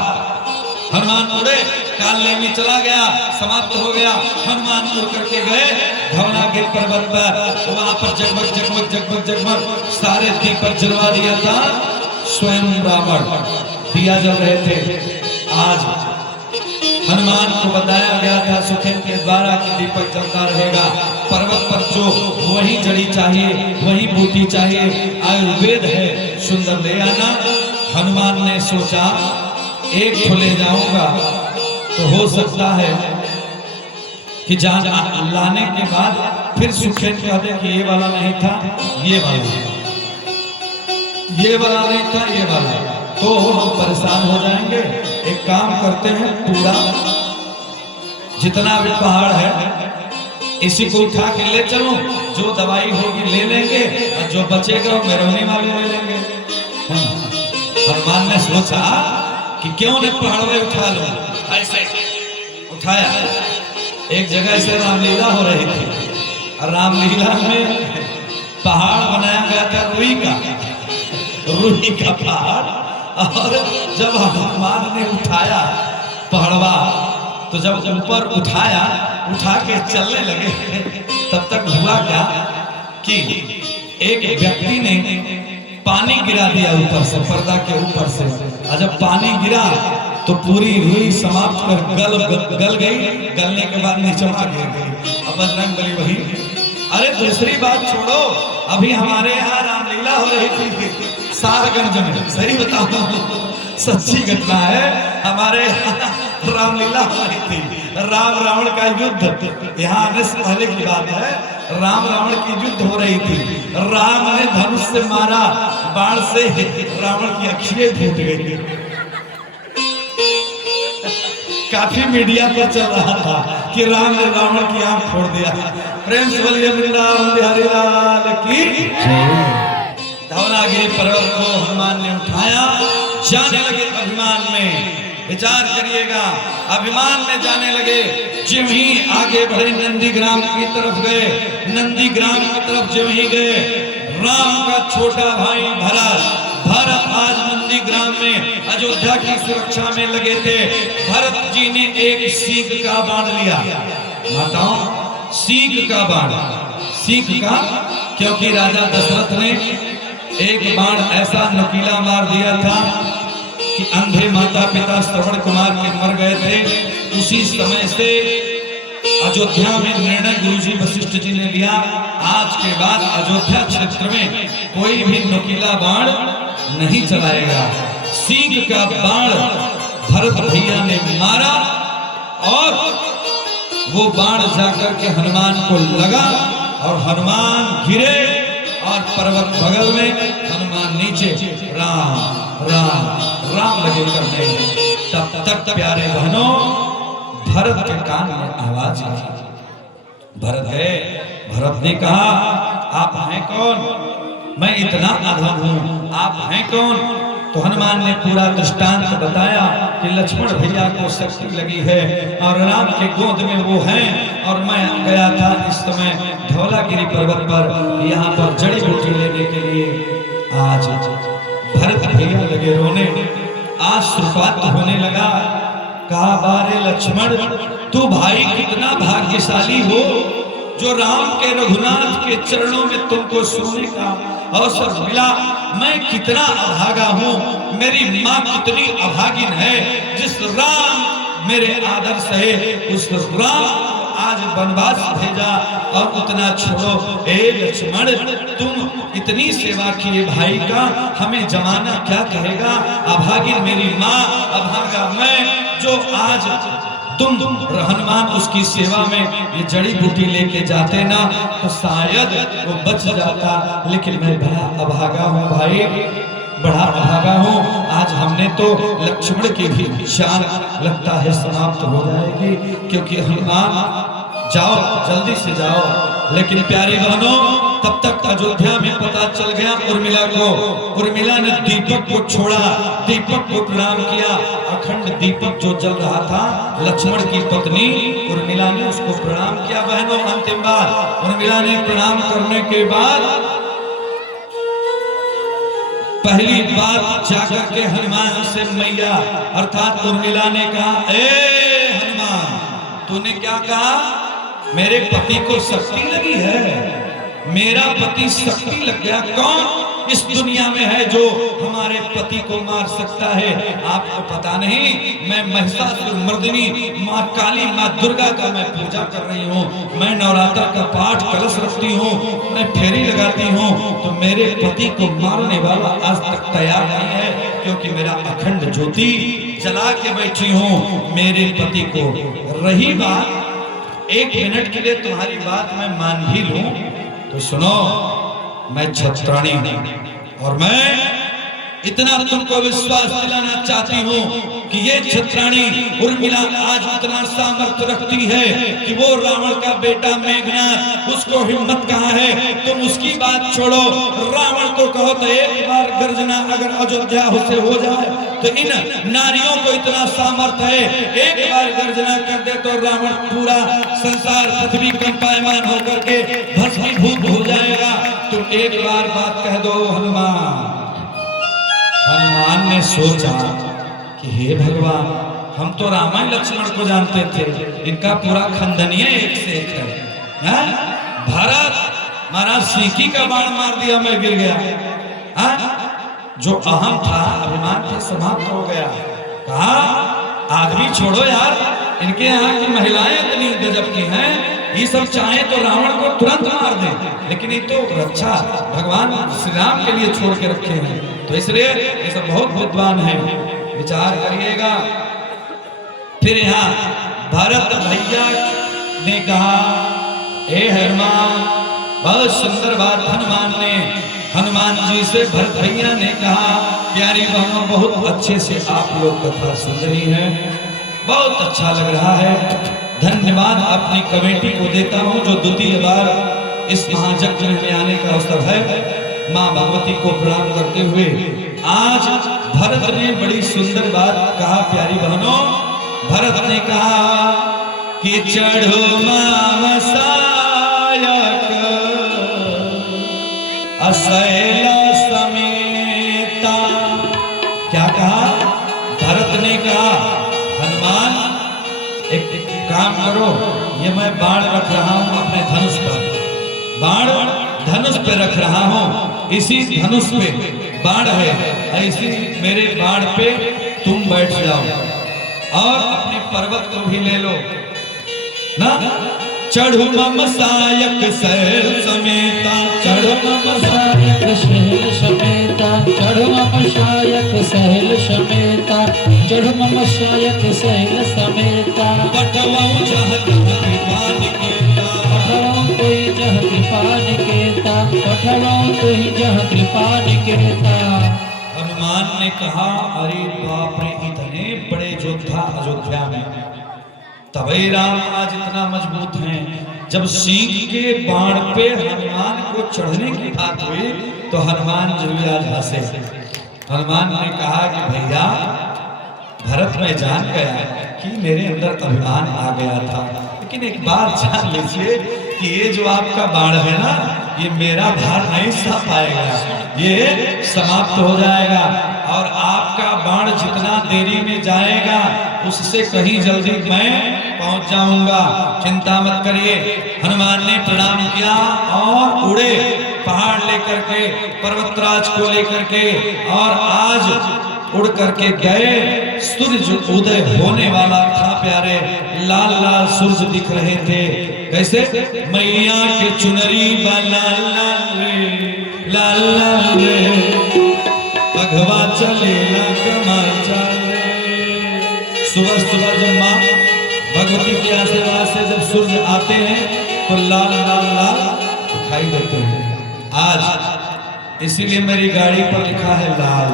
हनुमान उड़े, काल नेमी चला गया, समाप्त हो गया। हनुमान उड़ करके गए धवलागिरी पर्वत पर। वहां पर जगमग जगमग जगमग जगमग सारे दीपक जलवा दिया था। स्वयं रावण दिया जल रहे थे। आज हनुमान को बताया गया था सुखेन के द्वारा कि दीपक जलता रहेगा। पर्वत पर जो वही जड़ी चाहिए, वही बूटी चाहिए, आयुर्वेद है, सुंदर ले आना। हनुमान ने सोचा एक तो ले जाऊंगा तो हो सकता है कि जान लाने के बाद फिर सुखेन कह दे कि ये वाला नहीं था, ये वाला, ये वाला नहीं था, ये वाला, तो हम परेशान हो जाएंगे। एक काम करते हैं, पूरा जितना भी पहाड़ है इसी को उठा के ले चलो, जो दवाई होगी ले लेंगे और जो बचेगा वो मेहरबानी वाले ले लेंगे। हनुमान ने सोचा कि क्यों न पहाड़ में उठा लो। ऐसे उठाया। एक जगह से रामलीला हो रही थी और रामलीला में पहाड़ बनाया गया था रूही का पहाड़। और जब हनुमान ने उठाया पहाड़वा, तो जब ऊपर उठाया, उठा के चलने लगे, तब तक हुआ क्या कि एक व्यक्ति ने पानी गिरा दिया ऊपर से, पर्दा के ऊपर से। और जब पानी गिरा तो पूरी रुई समाप्त कर गल गई। गलने के बाद नीचवा गिर गई। अब बजरंगबली वही। अरे दूसरी बात छोड़ो, अभी हमारे यहाँ रामलीला हो रही थी सारगंज में। सही बताऊं, सच्ची घटना है, हमारे रामलीला हो रही थी। राम रावण का युद्ध, यहाँ आने से पहले की बात है। राम रावण की युद्ध हो रही थी। राम ने धनुष से मारा, बाण से रावण की अखियां फूट गई। काफी मीडिया पर चल रहा था कि राम ने रावण की आंख फोड़ दिया। प्रेम से बोलिए वृंदावन बिहारी लाल की। धौलागिरी पर्वत को हनुमान ने उठाया, जाने लगे अभिमान में। विचार करिएगा, अभिमान में जाने लगे। जिम ही आगे बढ़े, नंदीग्राम की तरफ गए। नंदीग्राम की तरफ जिम ही गए, राम का छोटा भाई भरत आज नंदीग्राम में अयोध्या की सुरक्षा में लगे थे। भरत जी ने एक सीख का बाण लिया। माताओं, सीख का बाण, सीख का, क्योंकि राजा दशरथ ने एक बाण ऐसा नुकीला मार दिया था कि अंधे माता पिता श्रवण कुमार के मर गए थे। उसी समय से अयोध्या में निर्णय गुरुजी वशिष्ठ जी ने लिया, आज के बाद अयोध्या क्षेत्र में कोई भी नुकीला बाण नहीं चलाएगा। सींग का बाण भरत भैया ने मारा और वो बाण जाकर के हनुमान को लगा और हनुमान गिरे और पर्वत बगल में, हनुमान नीचे। राम राम राम लगे करने। तब तक प्यारे बहनों, भरत के कान में आवाज आई। भरत है। भरत ने कहा, आप हैं कौन? मैं इतना अधम हूं, आप हैं कौन? तो हनुमान ने पूरा दृष्टांत बताया कि लक्ष्मण भैया को शक्ति लगी है और राम के गोद में वो हैं। और मैं गया था इस समय धौलागिरी पर्वत पर, यहाँ पर जड़ी बूटी लेने के लिए। आज भरत भैया लगे रोने, आश्रुपात होने लगा। कहा, बारे लक्ष्मण, तू भाई कितना भाग्यशाली हो जो राम के रघुनाथ के चरणों में तुमको सोने का अवसर मिला। मैं कितना अभागा हूँ, मेरी माँ कितनी अभागिन है जिस राम मेरे आदर्श है उस राम आज वनवास भेजा। और उतना छोड़ो, ए लक्ष्मण, तुम इतनी सेवा किए भाई का, हमें जमाना क्या कहेगा? अभागिन मेरी माँ, अभागा मैं, जो आज तुम हनुमान उसकी सेवा में ये जड़ी बूटी लेके जाते ना तो शायद वो बच जाता। लेकिन मैं बड़ा अभागा हूँ भाई, बड़ा अभागा हूँ। आज हमने तो लक्ष्मण की भी शान लगता है समाप्त हो जाएगी, क्योंकि हनुमान जाओ, जल्दी से जाओ। लेकिन प्यारी बहनों, तब तक अयोध्या में पता चल गया उर्मिला को। उर्मिला ने दीपक को छोड़ा, दीपक को प्रणाम किया। अखंड दीपक जो जल रहा था, लक्ष्मण की पत्नी उर्मिला ने उसको प्रणाम किया। बहनों, अंतिम बार उर्मिला ने प्रणाम करने के बाद पहली बात जाकर के हनुमान से मैया अर्थात उर्मिला ने कहा, ए हनुमान, तूने क्या कहा? मेरे पति को शक्ति लगी है, मेरा पति शक्ति लग गया। कौन इस दुनिया में है जो हमारे पति को मार सकता है? आपको पता नहीं, मैं महिषासुरमर्दिनी माँ काली, माँ दुर्गा का मैं पूजा कर रही हूँ। मैं नवरात्र का पाठ कलश रखती हूँ, मैं फेरी लगाती हूँ। तो मेरे पति को मारने वाला आज तक तैयार नहीं है, क्योंकि मेरा अखंड ज्योति जला के बैठी हूँ मेरे पति को। रही बात, 1 मिनट के लिए तुम्हारी बात मैं मान भी लूं तो सुनो, मैं छत्राणी और मैं इतना तुमको विश्वास दिलाना चाहती हूँ कि ये छत्राणी उर्मिला आज इतना सामर्थ्य रखती है कि वो रावण का बेटा मेघनाथ, उसको हिम्मत कहाँ है? तुम उसकी बात छोड़ो, रावण को कहो तो एक बार गर्जना अगर अयोध्या से हो जाए तो इन नारियों को इतना सामर्थ्य है, एक बार गर्जना कर दे तो रावण पूरा संसार पृथ्वी कंपायमान होकर के भस्मीभूत हो जाएगा। तुम एक बार बात कह दो हनुमान। हनुमान ने सोचा कि हे भगवान, हम तो रामायण लक्ष्मण को जानते थे, इनका पूरा खंदनीय एक से एक है। भरत महाराज सीकी का बाण मार दिया, मैं गिर गया। जो अहम था, अभिमान से समाप्त हो गया। कहा आदमी छोड़ो यार, इनके यहाँ की महिलाएं इतनी गजब की हैं, ये सब चाहे तो रावण को तुरंत मार दें, लेकिन ये तो रक्षा भगवान श्री राम के लिए छोड़ के रखे हैं। तो इसलिए ये सब बहुत विद्वान हैं, विचार करिएगा। फिर यहाँ भरत भैया ने कहा, हे हनुमान, बहुत सुंदर बात हनुमान जी से भरत भैया ने कहा, प्यारी बहनों, बहुत अच्छे से आप लोग कथा सुन रही हैं, बहुत अच्छा लग रहा है। धन्यवाद अपनी कमेटी को देता हूं जो द्वितीय बार इस महायज्ञ में आने का अवसर है। मां भगवती को प्रणाम करते हुए आज भरत ने बड़ी सुंदर बात कहा। प्यारी बहनों, भरत ने कहा कि चढ़ो मामसायक असैला समेता। क्या कहा भरत ने? कहा हनुमान, एक काम करो, ये मैं बाण रख रहा हूं अपने धनुष पर, बाण धनुष पे रख रहा हूं, इसी धनुष पे बाण है, ऐसी मेरे बाण पे तुम बैठ जाओ और अपने पर्वत को भी ले लो ना। चढ़ो ममसायक सहल समेता, चढ़ो ममसायक सहल समेता, चढ़ो ममसायक सहल समेता, चढ़ो ममसायक सहल समेता। पठवाऊं जहाँ कृपा निकेता, पठवाऊं कोई जह कृपा निकेता, पठवाऊं कोई जह कृपा निकेता। हनुमान ने कहा, अरे बाप रे, इतने बड़े योद्धा अयोध्या में, तभी राम आज इतना मजबूत हैं। जब सींग के बाण पे हनुमान को चढ़ने की बात हुई तो हनुमान जी भी आज हंसे। हनुमान ने कहा कि भैया, भरत में जान गया कि मेरे अंदर अभिमान आ गया था, लेकिन एक बात जान लीजिए कि ये जो आपका बाण है ना, ये मेरा भार नहीं सह पाएगा, ये समाप्त हो जाएगा और आपका बाण जितना देरी में जाएगा उससे कहीं जल्दी मैं पहुंच जाऊंगा, चिंता मत करिए। हनुमान ने प्रणाम किया और उड़े पहाड़ लेकर के, पर्वतराज को लेकर के, और आज उड़ करके गए। सूरज उदय होने वाला था प्यारे, लाल लाल सूरज दिख रहे थे। कैसे? मैया के चुनरी लाल लाल रे, अघवा चले कमा चले। सुबह सुबह जब माँ भगवती के आशीर्वाद से जब सूरज आते हैं तो लाल लाल लाल दिखाई देते हैं। आज इसीलिए मेरी गाड़ी पर लिखा है लाल।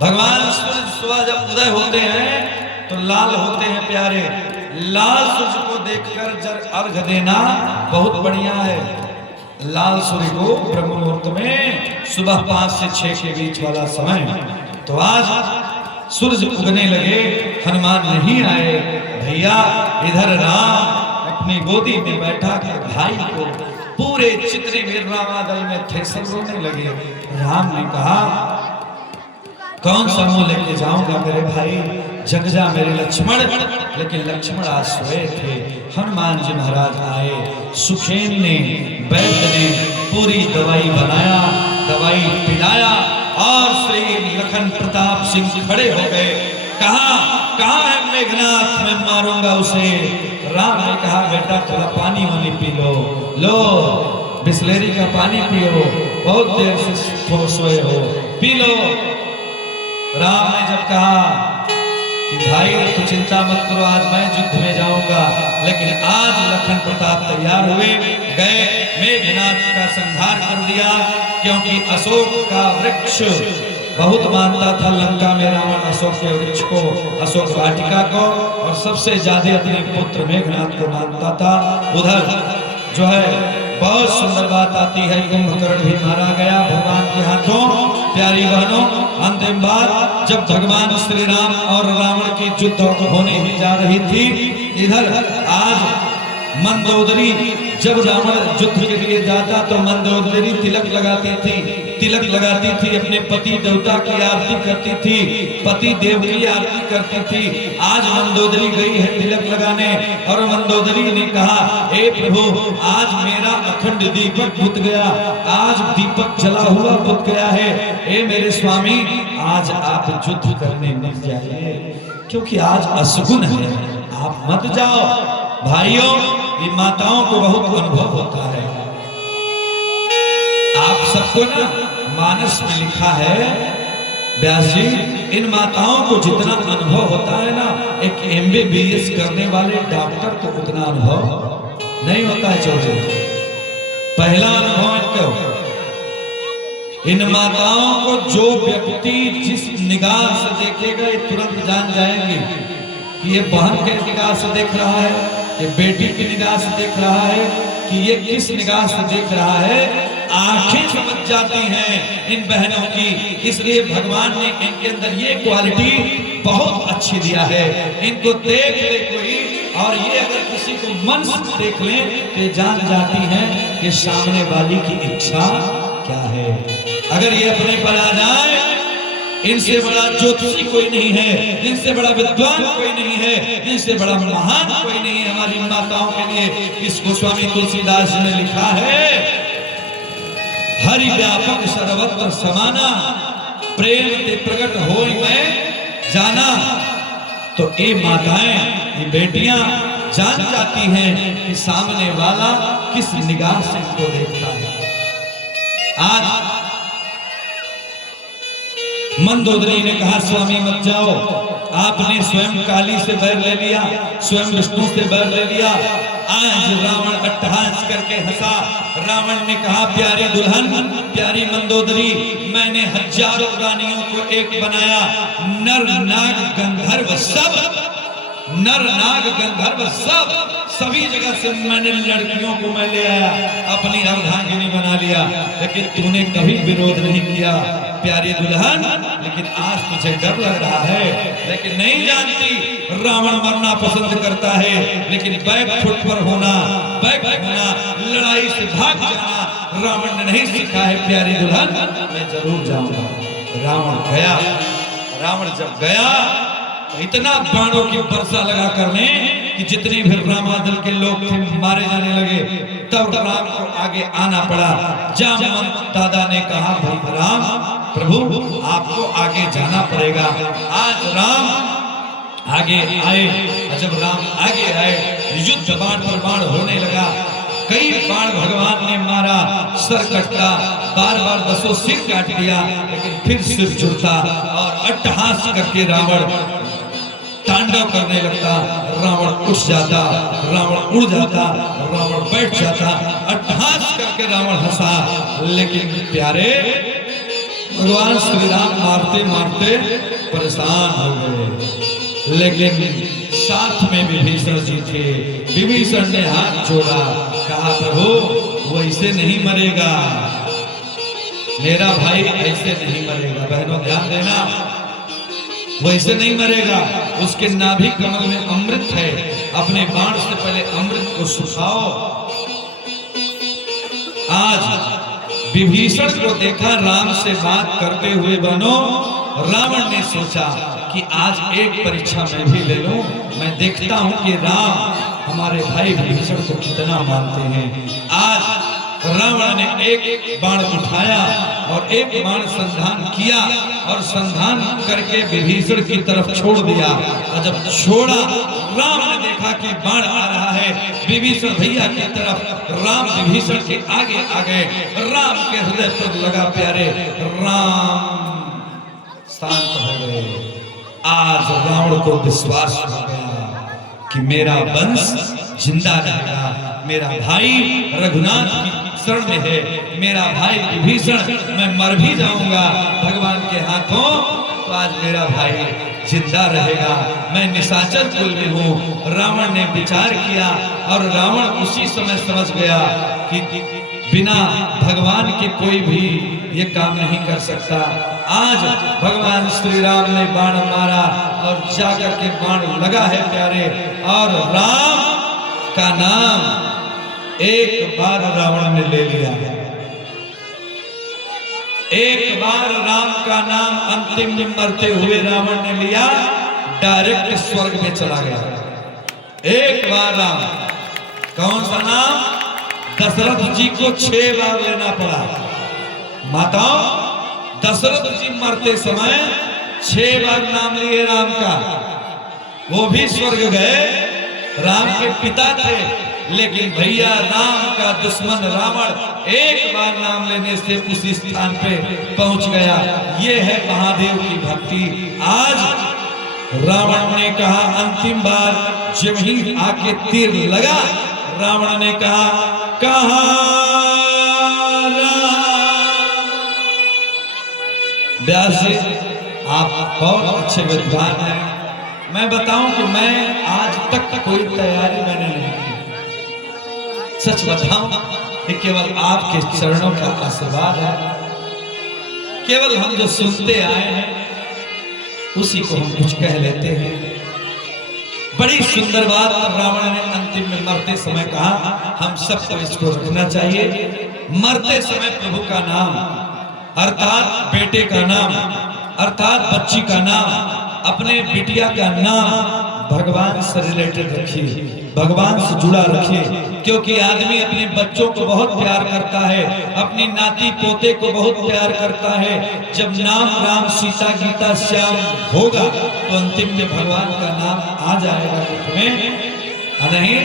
भगवान सूरज सुबह जब उदय होते हैं तो लाल होते हैं प्यारे। लाल सूरज को देखकर जब अर्घ देना बहुत बढ़िया है। लाल सूर्य को ब्रह्म मुहूर्त में सुबह 5 से 6 के बीच वाला समय। तो आज सूरज उगने लगे, हनुमान नहीं आए। भैया इधर राम अपनी गोदी में बैठा के भाई को पूरे चित्रे वीररामादल में थे, सब रोने लगे। राम ने कहा, कौन सा मुंह लेके जाऊंगा मेरे भाई, जग जा मेरे लक्ष्मण। लेकिन लक्ष्मण आज सोए थे। हनुमान जी महाराज आए। सुखेन ने, वैद्य ने पूरी दवाई बनाया, दवाई पिलाया और श्री लखन प्रताप सिंह खड़े हो गए। कहाँ है मेघनाथ, मैं मारूंगा उसे। राम ने कहा, बेटा थोड़ा पानी वानी पी लो, लो बिस्लेरी का पानी पियो, बहुत देर से सोए हो, पी लो। राम ने जब कहा कि भाई तो चिंता मत करो, आज मैं युद्ध में जाऊंगा, लेकिन आज लखन प्रताप तैयार हुए, गए, मेघनाथ का संहार कर दिया। क्योंकि अशोक का वृक्ष बहुत मानता था लंका में रावण, अशोक के वृक्ष को, अशोक वाटिका को, और सबसे ज्यादा अपने पुत्र मेघनाथ को मानता था। उधर जो है बहुत सुंदर बात आती है, कुंभकर्ण भी मारा गया भगवान के हाथों। प्यारी बहनों, अंतिम बात, जब भगवान श्री राम और रावण की युद्ध होने ही जा रही थी, इधर आज मंदोदरी जब रावण युद्ध के लिए जाता तो मंदोदरी तिलक लगाती थी, अपने पति देवता की आरती करती थी, पति देव की आरती करती थी। आज मंदोदरी गई है तिलक लगाने और मंदोदरी ने कहा, हे प्रभु, आज मेरा अखंड दीपक बुझ गया, आज दीपक जला हुआ बुझ गया है। हे मेरे स्वामी, आज आप युद्ध करने मत जाइए, क्योंकि आज अशुभ है, आप मत जाओ। भाइयों, ये माताओं को बहुत अनुभव होता है। आप सबको ना मानस में लिखा है व्यास जी, इन माताओं को जितना अनुभव होता है ना, एक MBBS करने वाले डॉक्टर को उतना अनुभव नहीं होता है। चौधरी, पहला अनुभव इनको, इन माताओं को जो व्यक्ति जिस निगाह से देखेगा, ये तुरंत जान जाएंगे कि ये बहन के निगाह से देख रहा है, ये बेटी की निगाह से देख रहा है, कि ये किस निगाह से देख रहा है। आंखें समझ जाती हैं इन बहनों की, इसलिए भगवान ने इनके अंदर ये क्वालिटी बहुत अच्छी दिया है। इनको देख ले कोई, और ये अगर किसी को मन से देख ले तो जान जाती हैं कि सामने वाली की इच्छा क्या है। अगर ये अपने पर आ जाए, इनसे बड़ा ज्योतिषी कोई नहीं है, इनसे बड़ा विद्वान कोई नहीं है, इनसे बड़ा महान कोई नहीं है हमारी माताओं के लिए। इसको स्वामी तुलसीदास जी ने लिखा है, हरि व्यापक सर्वत्र समाना, प्रेम ते प्रकट होई मैं जाना। तो ये माताएं, ये बेटियां जान जाती हैं कि सामने वाला किस निगाह से इसको देखता है। आज मंदोदरी ने कहा, स्वामी मत जाओ, आपने स्वयं काली से बैर ले लिया, स्वयं विष्णु से बैर ले लिया। आज रावण अट्टहास करके हंसा। रावण ने कहा, प्यारी दुल्हन, प्यारी मंदोदरी, मैंने हजारों रानियों को एक बनाया, नर नाग गंधर्व सब, नर नाग गंधर्व सब, सभी जगह से मैंने लड़कियों को मैं ले आया, अपनी अर्धांगिनी बना लिया, लेकिन तूने कभी विरोध नहीं किया प्यारी दुल्हन। लेकिन आज तुझे डर लग रहा है, लेकिन नहीं जानती रावण मरना पसंद करता है, लेकिन बैक फुट पर होना, बैक होना, लड़ाई से भाग जाना रावण ने नहीं सीखा है। प्यारी दुल्हन, मैं जरूर जाऊंगा। रावण गया। रावण जब गया तो इतना बाणों की वर्षा लगा करने कि जितने भी रामादल के लोग थे मारे जाने लगे। तब राम को आगे आना पड़ा। जामवंत दादा ने कहा, भाई राम प्रभु, आपको आगे जाना पड़ेगा। आज राम आगे आए। जब राम आगे आए, युद्ध बाण पर बाण होने लगा। कई बाण भगवान ने मारा, सर कटता, बार बार 10 सिर काट दिया, लेकिन फिर सिर जुड़ता और अट्टहास करके रावण तांडव करने लगता। रावण उठ जाता, रावण उड़ जाता, रावण बैठ जाता। अट्टहास करके रावण हंसा। लेकिन प्यारे भगवान श्री राम मारते मारते परेशान हो गए। लेकिन साथ में विभीषण जी थे। विभीषण ने हाथ जोड़ा, कहा, प्रभु वो ऐसे नहीं मरेगा, मेरा भाई ऐसे नहीं मरेगा। बहनों ध्यान देना, वो ऐसे नहीं मरेगा। उसके नाभि कमल में अमृत है, अपने बाण से पहले अमृत को सुखाओ। आज विभीषण को देखा राम से बात करते हुए बनो। रावण ने सोचा कि आज एक परीक्षा मैं भी ले लूं, मैं देखता हूं कि राम हमारे भाई विभीषण को कितना मानते हैं। आज रावण ने एक बाण उठाया और एक बाण संधान किया और संधान करके विभीषण की तरफ छोड़ दिया। और जब छोड़ा, राम ने देखा कि बाण आ रहा है विभीषण भैया की तरफ। राम विभीषण के आगे आ गए। राम के हृदय पर लगा। प्यारे राम शांत हो गए। आज रावण को विश्वास हो गया कि मेरा वंश जिंदा रहेगा, मेरा भाई रघुनाथ की शरण में है, मेरा भाई विभीषण, मैं मर भी जाऊंगा भगवान के हाथों तो आज मेरा भाई जिंदा रहेगा। मैं निशाचर कुल में हूँ। रावण ने विचार किया और रावण उसी समय समझ गया कि बिना भगवान के कोई भी ये काम नहीं कर सकता। आज भगवान श्री राम ने बाण मारा और जाकर के बाण लगा है प्यारे, और राम का नाम एक बार रावण ने ले लिया। एक बार राम का नाम अंतिम में मरते हुए रावण ने लिया, डायरेक्ट स्वर्ग में चला गया। एक बार राम, कौन सा नाम? दशरथ जी को 6 बार लेना पड़ा। माताओं, दशरथ जी मरते समय 6 बार नाम लिए राम का। वो भी स्वर्ग गए, राम के पिता थे, लेकिन भैया राम का दुश्मन रावण एक बार नाम लेने से उसी स्थान पे पहुंच गया। ये है महादेव की भक्ति। आज रावण ने कहा, अंतिम बार जब ही आके तीर लगा, रावण ने कहा, व्यास जी आप बहुत अच्छे विद्वान हैं। मैं बताऊं कि मैं आज तक कोई तैयारी मैंने नहीं की। सच बताऊं कि केवल आपके चरणों का आशीर्वाद है। केवल हम जो सुनते आए हैं उसी को हम कुछ कह लेते हैं। बड़ी सुंदर बात रावण ने अंतिम में मरते समय कहा, हम सबको इसको रखना चाहिए। मरते समय प्रभु का नाम, अर्थात बेटे का नाम, अर्थात बच्ची का नाम, अपने बिटिया का नाम भगवान से रिलेटेड रखिए, भगवान से जुड़ा रखिए। क्योंकि आदमी अपने बच्चों को बहुत प्यार करता है, अपनी नाती पोते को बहुत प्यार करता है। जब नाम राम सीता गीता श्याम होगा तो अंतिम में भगवान का नाम आ जाएगा मुख में, नहीं?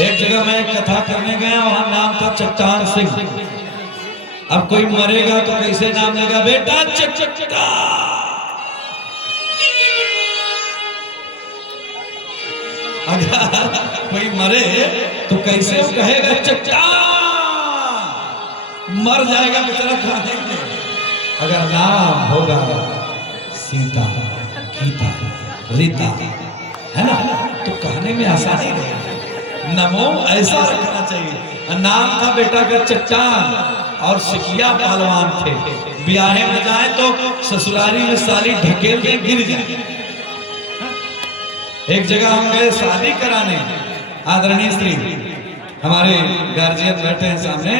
एक जगह मैं कथा करने गया, वहां नाम था चट्टान सिंह। अब कोई मरेगा तो कैसे नाम लेगा? बेटा चट्टा। अगर कोई मरे तो कैसे वो कहेगा चट्टा? मर जाएगा बेचारा, खाने के। अगर नाम होगा सीता गीता रीता, है ना, तो कहने में आसानी रहेगी। नमो ऐसा रखना चाहिए। नाम था बेटा का चट्टान, और सिकिया पहलवान थे। ब्याहे में जाए तो ससुरारी में साली ढकेल के गिर जाए। एक जगह हम गए शादी कराने, आदरणीय श्री हमारे गार्जियन बैठे हैं सामने।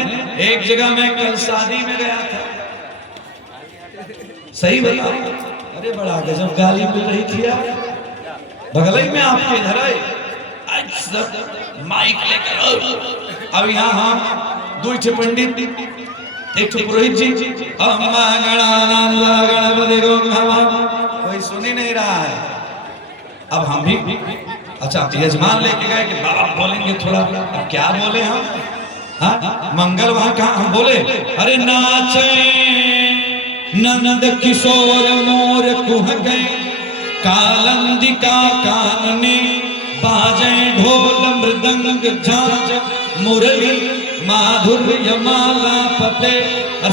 एक जगह मैं कल शादी में गया था, सही बताओ, अरे बड़ा गजब गाली मिल रही थी यार। बगल में आपके घर आए, माइक लेकर। अब यहाँ हम 2 पंडित, एक पुरोहित जी, कोई सुन ही नहीं रहा है। अब हम भी अच्छा यजमान लेके गए कि बाबा बोलेंगे थोड़ा। अब क्या बोले हम? हाँ, मंगल वहां कहा हम बोले, अरे नाचे नंद किशोर मोर कुह गए, कालंदिका कानने बाजे ढोल मृदंग झांझ मुरली माधुर्य माला पते,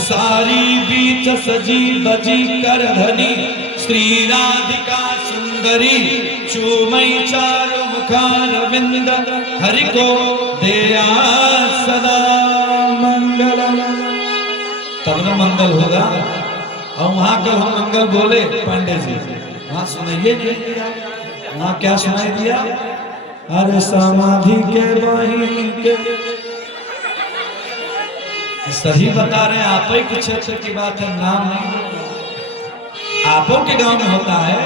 सारी बीच सजी बजी कर धनी, श्री राधिका सुंदरी चूमई चारु मुखार विंद, हरि को देया सदा मंगल। तब न मंगल होगा। और वहां कल हम मंगल बोले पांडे जी, वहां सुनाइए नहीं दिया। वहां क्या सुनाई दिया? अरे समाधि के बहिन के। सही बता रहे हैं आप ही, कुछ अच्छे की बात है, नाम नहीं आपों के गांव में होता है।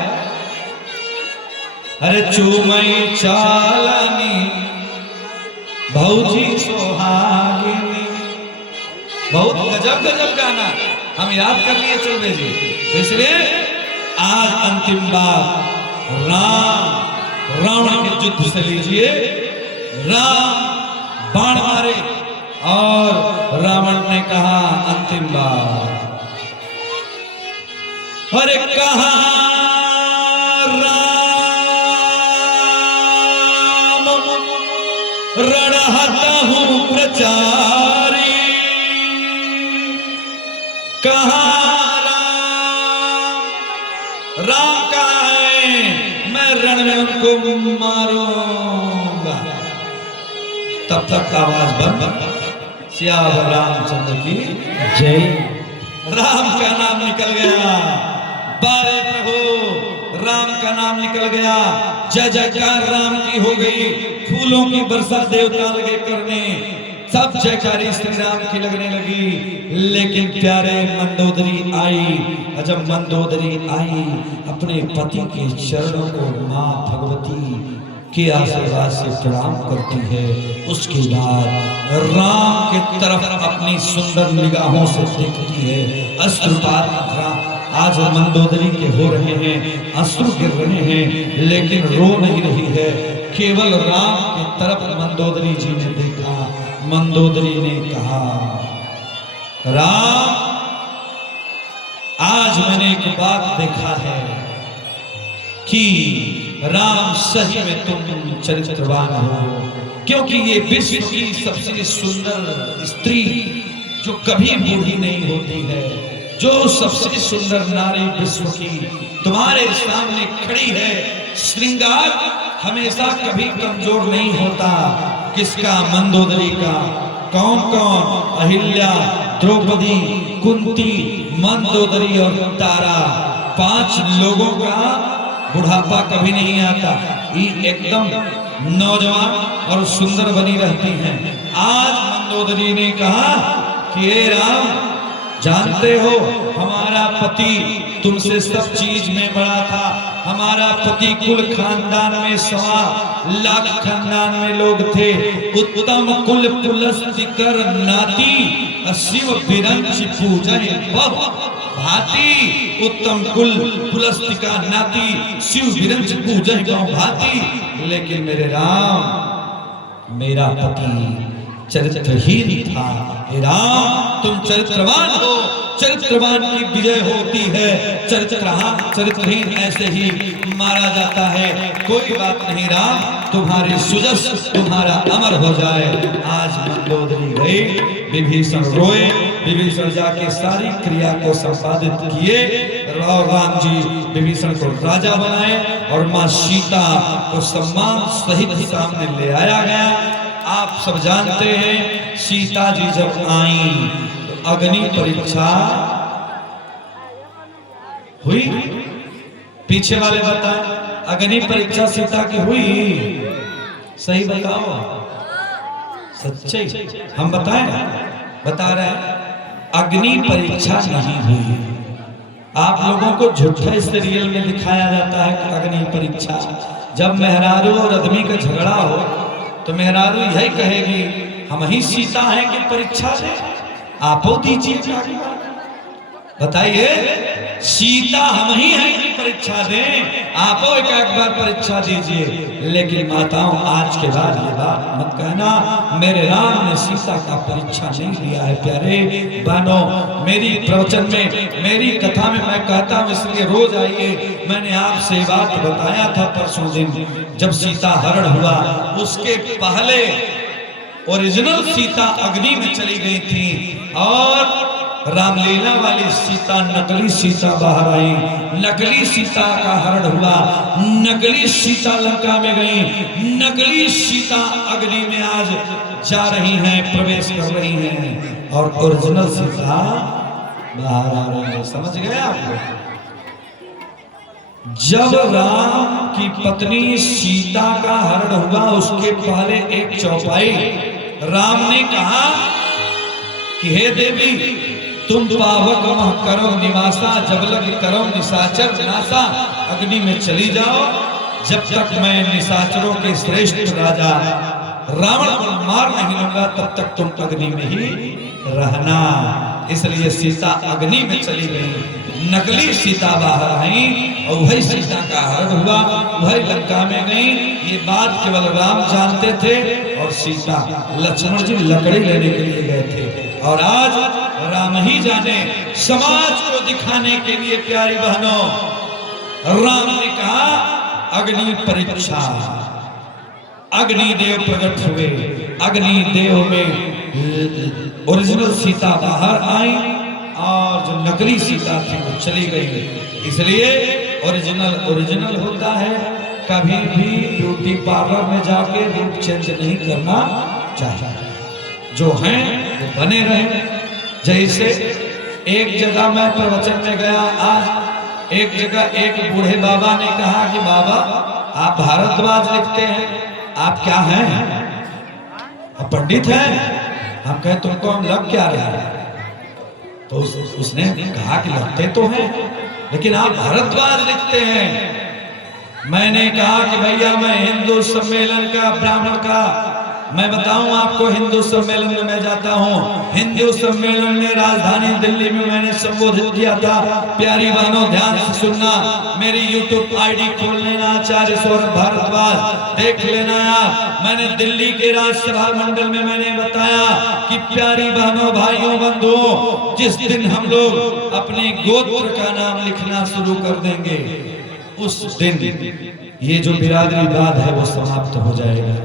अरे चूमई चालनी भौजी सोहागिनी, बहुत गजब गजब गाना हम याद कर लिए चौबे जी। इसलिए आज अंतिम बार राम रावण के युद्ध से लीजिए। राम बाण मारे और रावण ने कहा अंतिम बार, अरे कहा राम रणहता हूं प्रचारी, कहा राम कहा है मैं रण में उनको मारूंगा। तब तक आवाज बंद। श्याम रामचंद्र की जय। राम का नाम निकल गया। बारे प्रभु राम का नाम निकल गया, जय जयकार राम की हो गई, फूलों की वर्षा देवता लगे करने, सब जयकारी श्री राम की लगने लगी। लेकिन प्यारे मंदोदरी आई, जब मंदोदरी आई अपने पति के चरणों को मां भगवती के आशीर्वाद से प्रणाम करती है। उसके बाद राम की तरफ अपनी सुंदर निगाहों से देखती है, अश्रुपात आज मंदोदरी के हो रहे हैं, अश्रु गिर रहे हैं, लेकिन रो नहीं रही है। केवल राम की तरफ मंदोदरी जी ने देखा। मंदोदरी ने कहा, राम आज मैंने एक बात देखा है कि राम सही में तुम चरित्रवान हो, क्योंकि ये विश्व की सबसे सुंदर स्त्री जो कभी बूढ़ी नहीं होती है, जो सबसे सुंदर नारी विश्व की तुम्हारे सामने खड़ी है। श्रृंगार हमेशा कभी कमजोर नहीं होता। किसका? मंदोदरी का। कौन कौन? अहिल्या, द्रौपदी, कुंती, मंदोदरी और तारा, 5 लोगों का बुढ़ापा कभी नहीं आता। ये एकदम नौजवान और सुंदर बनी रहती हैं। आज मंदोदरी ने कहा कि हे राम, जानते हो हमारा पति तुमसे सब चीज में बड़ा था। हमारा पति कुल खानदान में 1.25 लाख खानदान में लोग थे। उत्तम कुल पुलस्तिकर नाती, शिव बिरंच पूजन बहु भांति। उत्तम कुल पुलस्तिका नाती, शिव बिरंच पूजन बहु भांति। लेकिन मेरे राम, मेरा पति चरित्रहीन था। हे राम, तुम चरित्रवान हो, चरित्रवान की विजय होती है, चरित्रहीन ऐसे ही मारा जाता है। कोई बात नहीं राम, तुम्हारी सुजस तुम्हारा अमर हो जाए। आज मंदोदरी गई, विभीषण रोए, विभीषण जाके सारी क्रिया को संपादित किए और राम जी विभीषण को राजा बनाए और माँ सीता को सम्मान सहित सामने ले आया गया। आप सब जानते हैं सीता जी जब आई तो अग्नि परीक्षा हुई। पीछे वाले बताएं, अग्नि परीक्षा सीता की हुई? सही बताओ, सच्चे हम बताएं? बता रहे हैं अग्नि परीक्षा नहीं हुई। आप लोगों को झूठे सीरियल में दिखाया जाता है कि अग्नि परीक्षा। जब मेहरारू और आदमी का झगड़ा हो तो मेहरारू यही कहेगी, हम ही सीता हैं कि परीक्षा दे, आपो दीजिए। बताइए, सीता हम ही हैं कि परीक्षा दें? आपो एक बार परीक्षा दीजिए। लेकिन माताओं, आज के बाद ये बात मत कहना मेरे राम ने सीता का परीक्षा नहीं लिया है। प्यारे बहनों, मेरी प्रवचन में, मेरी कथा में मैं कहता हूँ, इसलिए रोज आइए। मैंने आपसे बात बताया था परसों दिन, जब सीता हरण हुआ उसके पहले ओरिजिनल सीता अग्नि में चली गई थी और रामलीला वाली सीता, नकली सीता बाहर आई। नकली सीता का हरण हुआ, नकली सीता लंका में गई, नकली सीता अग्नि में आज जा रही हैं, प्रवेश कर रही हैं और ओरिजिनल सीता बाहर आ रही है। समझ गए आप? जब राम की पत्नी सीता का हरण हुआ उसके पहले एक चौपाई राम ने कहा कि हे देवी, तुम पावक मह करो निवासा, जब लग करो निशाचर नासा। अग्नि में चली जाओ, जब तक मैं निशाचरों के श्रेष्ठ राजा रावण को मार नहीं लूंगा तब तक तुम अग्नि में ही रहना। इसलिए सीता अग्नि में चली गई, नकली सीता बाहर आई और वही सीता का हरण हुआ, वही लंका में गई। ये बात केवल राम जानते थे और सीता, लक्ष्मण जी लकड़ी लेने के लिए गए थे। और आज राम ही जाने, समाज को दिखाने के लिए प्यारी बहनों, राम ने कहा अग्नि परीक्षा। अग्निदेव प्रकट हुए, अग्निदेव में ओरिजिनल सीता बाहर आई और जो नकली सीता थी वो चली गई। इसलिए ओरिजिनल होता है, कभी भी ब्यूटी पार्लर में जाके रूप चेंज नहीं करना चाहिए। जो हैं वो बने रहे। जैसे एक जगह मैं प्रवचन में गया, आज एक जगह एक बूढ़े बाबा ने कहा कि बाबा आप भारद्वाज लिखते हैं, आप क्या हैं? आप पंडित हैं? हम कहे तुमको हम लग क्या रहे हैं? तो उसने कहा कि लगते तो हैं, लेकिन आप भारद्वाज लिखते हैं। मैंने कहा कि भैया मैं हिंदू सम्मेलन का ब्राह्मण का, मैं बताऊं आपको, हिंदू सम्मेलन में मैं जाता हूं। हिंदू सम्मेलन में राजधानी दिल्ली में मैंने संबोधित किया था। प्यारी बहनों ध्यान से सुनना, मेरी YouTube ID खोल लेना, आचार्य सौरभ भारद्वाज देख लेना आप। मैंने दिल्ली के राज्यसभा मंडल में मैंने बताया कि प्यारी बहनों भाइयों बंधुओं, जिस दिन हम लोग अपने गोत्र का नाम लिखना शुरू कर देंगे उस दिन ये जो बिरादरीवाद है वो समाप्त हो जाएगा।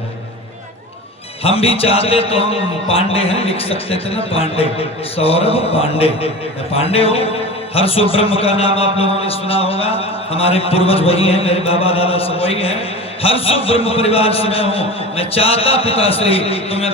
हम भी चाहते तो हम पांडे हैं लिख सकते थे ना, पांडे, सौरभ पांडे, मैं पांडे हूँ। हर्षु ब्रह्म का नाम आप लोगों ने सुना होगा, हमारे पूर्वज वही हैं, मेरे बाबा दादा सब वही हैं। हर्षु ब्रह्म परिवार से मैं हूँ। मैं चाहता पिताश्री तो मैं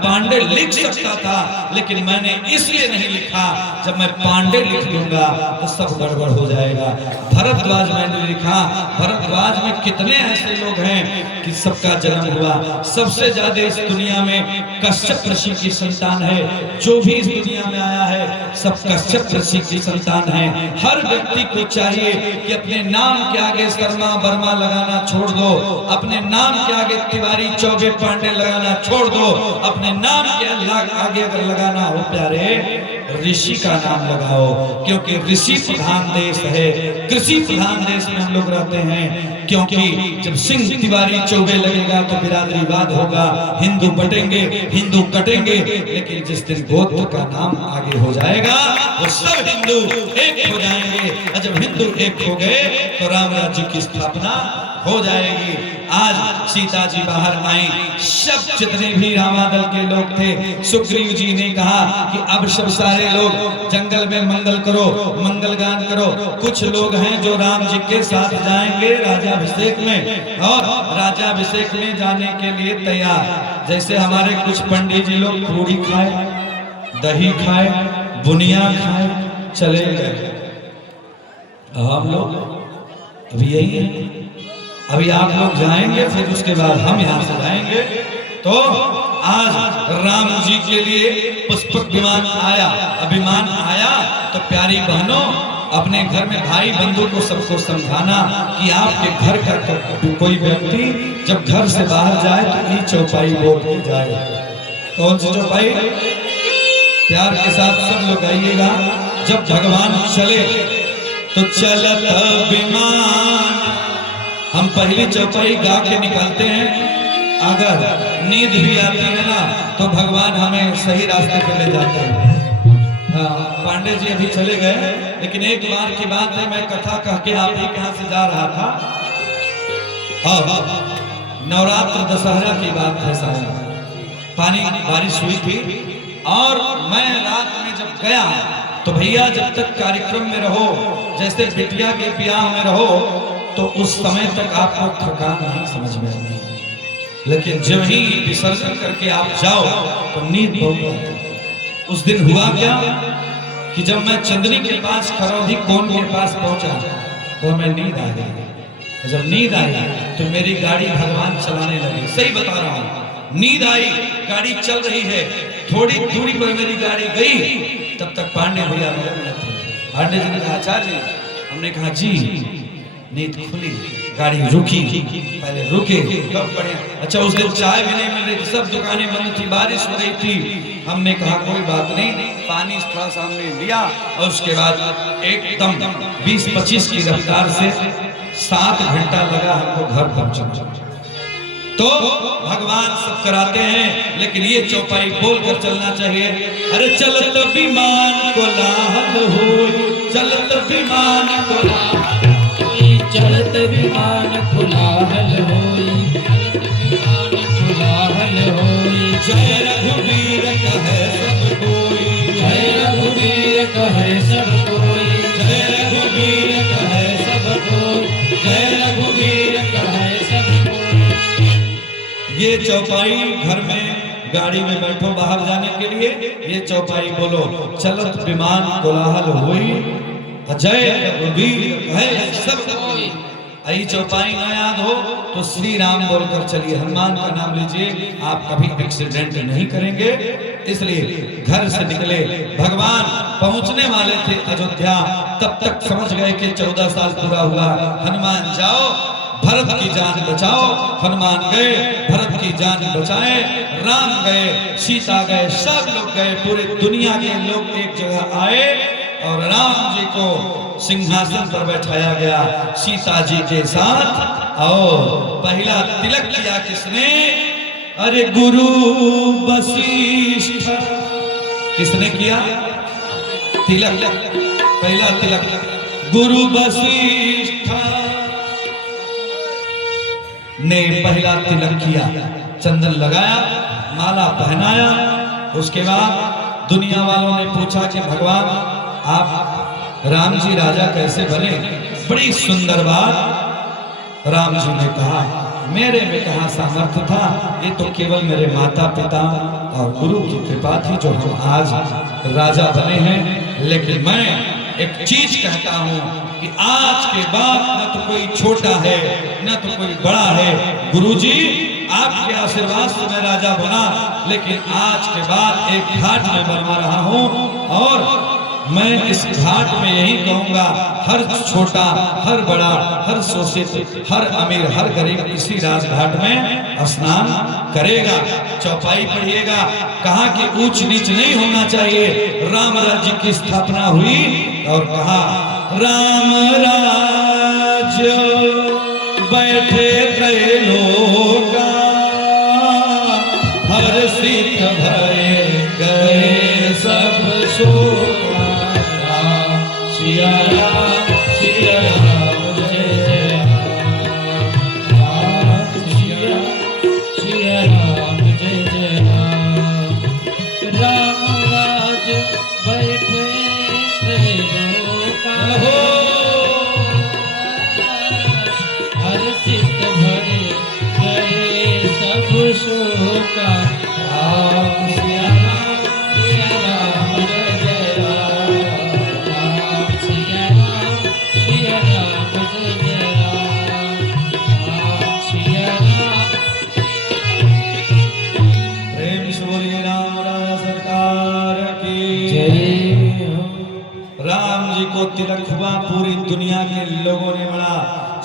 पांडे लिख सकता था, लेकिन मैंने इसलिए नहीं लिखा, जब मैं पांडे लिख दूंगा तो सब गड़बड़ हो जाएगा। भरद्वाज मैंने लिखा। भरद्वाज में कितने ऐसे लोग हैं कि सबका जन्म हुआ। सबसे ज्यादा इस दुनिया में कश्यप ऋषि की संतान है। जो भी इस दुनिया में आया है सब कश्यप ऋषि की संतान है। हर व्यक्ति को चाहिए कि अपने नाम के आगे शर्मा वर्मा लगाना छोड़ दो, अपने नाम के आगे तिवारी चौबे पांडे लगाना छोड़ दो, अपने नाम के आगे अगर लगाना हो प्यारे ऋषि का नाम लगाओ, क्योंकि ऋषि प्रधान देश है, कृषि प्रधान देश में हम लोग रहते हैं। क्योंकि जब सिंह तिवारी चौबे लगेगा तो बिरादरीवाद होगा, हिंदू बटेंगे, हिंदू कटेंगे, लेकिन जिस दिन गोत्र का नाम आगे हो जाएगा वो सब हिंदू एक हो जाएंगे। और जब हिंदू एक हो गए तो राम राज्य की स्थापना हो जाएगी। आज सीता जी बाहर आई, सब जितने भी रामादल के लोग थे, सुग्रीव जी ने कहा कि अब सब सारे लोग जंगल में मंगल करो, मंगल गान करो। कुछ लोग हैं जो राम जी के साथ जाएंगे राजाभिषेक में, और राजाभिषेक में जाने के लिए तैयार। जैसे हमारे कुछ पंडित जी लोग पूरी खाए, दही खाए, बुनिया खाए, चले गए। हम लोग अभी यही है। अभी आप लोग जाएंगे, फिर उसके बाद हम यहाँ से जाएंगे। तो आज राम जी के लिए पुष्पक विमान आया, अभिमान आया, तो प्यारी बहनों अपने घर में भाई बंधु को सबको समझाना कि आपके घर का कोई व्यक्ति जब घर से बाहर जाए तो ये चौपाई बोल के जाए। कौन सी चौपाई? प्यार के साथ सब लोग आइएगा। जब भगवान चले तो चलत विमान, हम पहली चौपाई गा के निकालते हैं। अगर नींद भी आती है ना तो भगवान हमें सही रास्ते पे ले जाते हैं। पांडे जी अभी चले गए, लेकिन एक बार की बात है, मैं कथा कह के आप ही के यहाँ से जा रहा था। नवरात्र दशहरा की बात है शायद, पानी बारिश हुई थी और मैं रात में जब गया तो भैया जब तक कार्यक्रम में रहो, जैसे बिटिया के ब्याह में रहो, तो उस समय तक आपको थकान नहीं समझ में आती, लेकिन जब ही विसर्जन करके आप जाओ तो नींद बहुत आती। उस दिन हुआ क्या कि जब मैं चंदनी के पास खरौधी कोन के पास पहुंचा तो मैं नींद आ गई। जब नींद आई तो मेरी गाड़ी भगवान चलाने लगे। सही बता रहा हूँ, नींद आई, गाड़ी चल रही है, थोड़ी दूरी पर मेरी गाड़ी गई, तब तक पांडे भैया मिले थे। पांडे जी ने कहा आचार्य, हमने कहा जी नींद खुली, गाड़ी रुकी, पहले रुके कब पड़े। अच्छा उस दिन चाय भी नहीं मिल रही थी, सब दुकानें बंद थी, बारिश हो रही थी। हमने कहा कोई बात नहीं, पानी थोड़ा सामने लिया और उसके बाद एकदम 20-25 की रफ्तार से 7 घंटा लगा हमको घर पहुंचने। तो भगवान सब कराते हैं, लेकिन ये चौपाई बोलकर चलना चाहिए। अरे चलत विमान कोलाहल हो, चलत विमान कोलाहल, चलत विमान कोलाहल होई, कोलाहल होई। जय रघुवीर कहे सब कोई, जय रघुवीर कहे सब कोई, जय रघुवीर कहे सब कोई, जय रघुवीर कहे सब कोई। ये चौपाई घर में गाड़ी में बैठो बाहर जाने के लिए, ये चौपाई बोलो, चलत विमान कोलाहल होई, अजय रघुवीर है सब कोई। आई चौपाई ना याद हो तो श्री राम बोलकर चलिए, हनुमान का नाम लीजिए, आप कभी एक्सीडेंट नहीं करेंगे। इसलिए घर से निकले, भगवान पहुंचने वाले थे अयोध्या, तब तक समझ गए कि 14 साल पूरा हुआ। हनुमान जाओ भरत की जान बचाओ। हनुमान गए, भरत की जान बचाए। राम गए, सीता गए, सब लोग गए, पूरे दुनिया के लोग एक जगह आए और राम जी को सिंहासन पर बैठाया गया सीता जी के साथ। और पहला तिलक किया किसने? अरे गुरु वशिष्ठ। किसने किया तिलक? पहला तिलक गुरु वशिष्ठ ने पहला तिलक किया, चंदन लगाया, माला पहनाया। उसके बाद दुनिया वालों ने पूछा कि भगवान आप राम जी राजा कैसे बने? बड़ी सुंदर बात राम जी ने कहा, मेरे में कहाँ सामर्थ्य था, ये तो केवल मेरे माता पिता और गुरु की कृपा थी जो हम आज राजा बने हैं। लेकिन मैं एक चीज कहता हूँ कि आज के बाद न तो कोई छोटा है न तो कोई बड़ा है। गुरुजी आपके आशीर्वाद से मैं राजा बना, लेकिन आज के बाद एक घाट में बनवा रहा हूँ और मैं इस घाट में यही कहूंगा, हर छोटा हर बड़ा, हर शोषित हर अमीर हर गरीब इसी राजघाट में स्नान करेगा। चौपाई पढ़िएगा, कहा कि ऊंच नीच नहीं होना चाहिए। राम राज्य की स्थापना हुई और कहा राम राज्य बैठे त्रैलोका, हर्षित भये गए सब शोका। सिया राम जय जय राम, सिया राम जय जय राम। राम राज बैठे त्रैलोका, हर्षित भरे गए सब शोका। राम सिया राम जय जय राम, सिया राम जय जय राम, सिया राम। प्रेम से बोलिए राम राजा सरकार की जय हो। राम जी को तिलक हुआ, पूरी दुनिया के लोगों ने बड़ा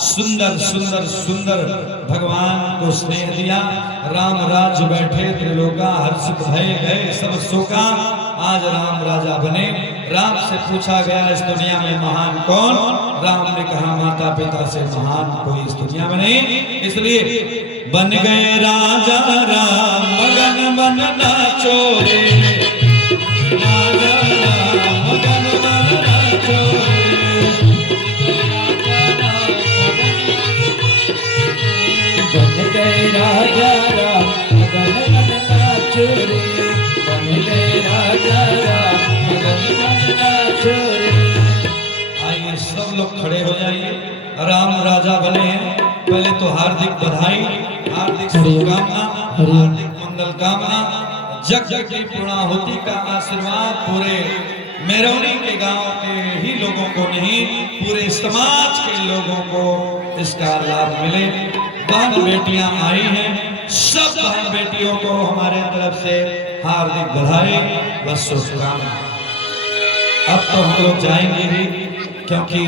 सुंदर सुंदर सुंदर भगवान को स्नेह दिया। राम राज्य बैठे त्रिलोका, हर्षित भय गए सब शोका। आज राम राजा बने। राम से पूछा गया इस दुनिया में महान कौन? राम ने कहा माता पिता से महान कोई इस दुनिया में नहीं। इसलिए बन गए राजा राम, मगन मन नाचो रे, राजा राम मगन मन नाचो रे। बन गए राजा राम मगन मन नाचो रे, बन गए राजा राम मगन मन नाचो रे। आइए सब लोग खड़े हो जाइए। राम राजा बने हैं। पहले तो हार्दिक बधाई, हार्दिक शुभकामना, हार्दिक मंगल कामना। जग जग की पूर्णाहुति का आशीर्वाद पूरे मेरौनी के गांव के ही लोगों को नहीं, पूरे समाज के लोगों को इसका लाभ मिले। बहन बेटियां आई हैं, सब बहन बेटियों को हमारे तरफ से हार्दिक बधाई व शुभकामना। अब तो हम लोग जाएंगे ही, क्योंकि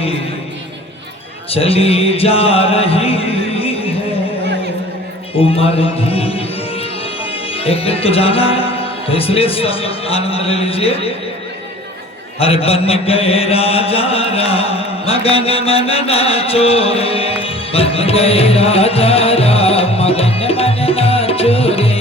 चली जा रही है उम्र भी। एक दिन तो जाना है, तो इसलिए सब लोग आनंद ले लीजिए। हर बन गए राजा राम मगन मन नाचो रे, बन गए राजा राम मगन मन नाचो रे।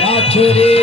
नाचो रे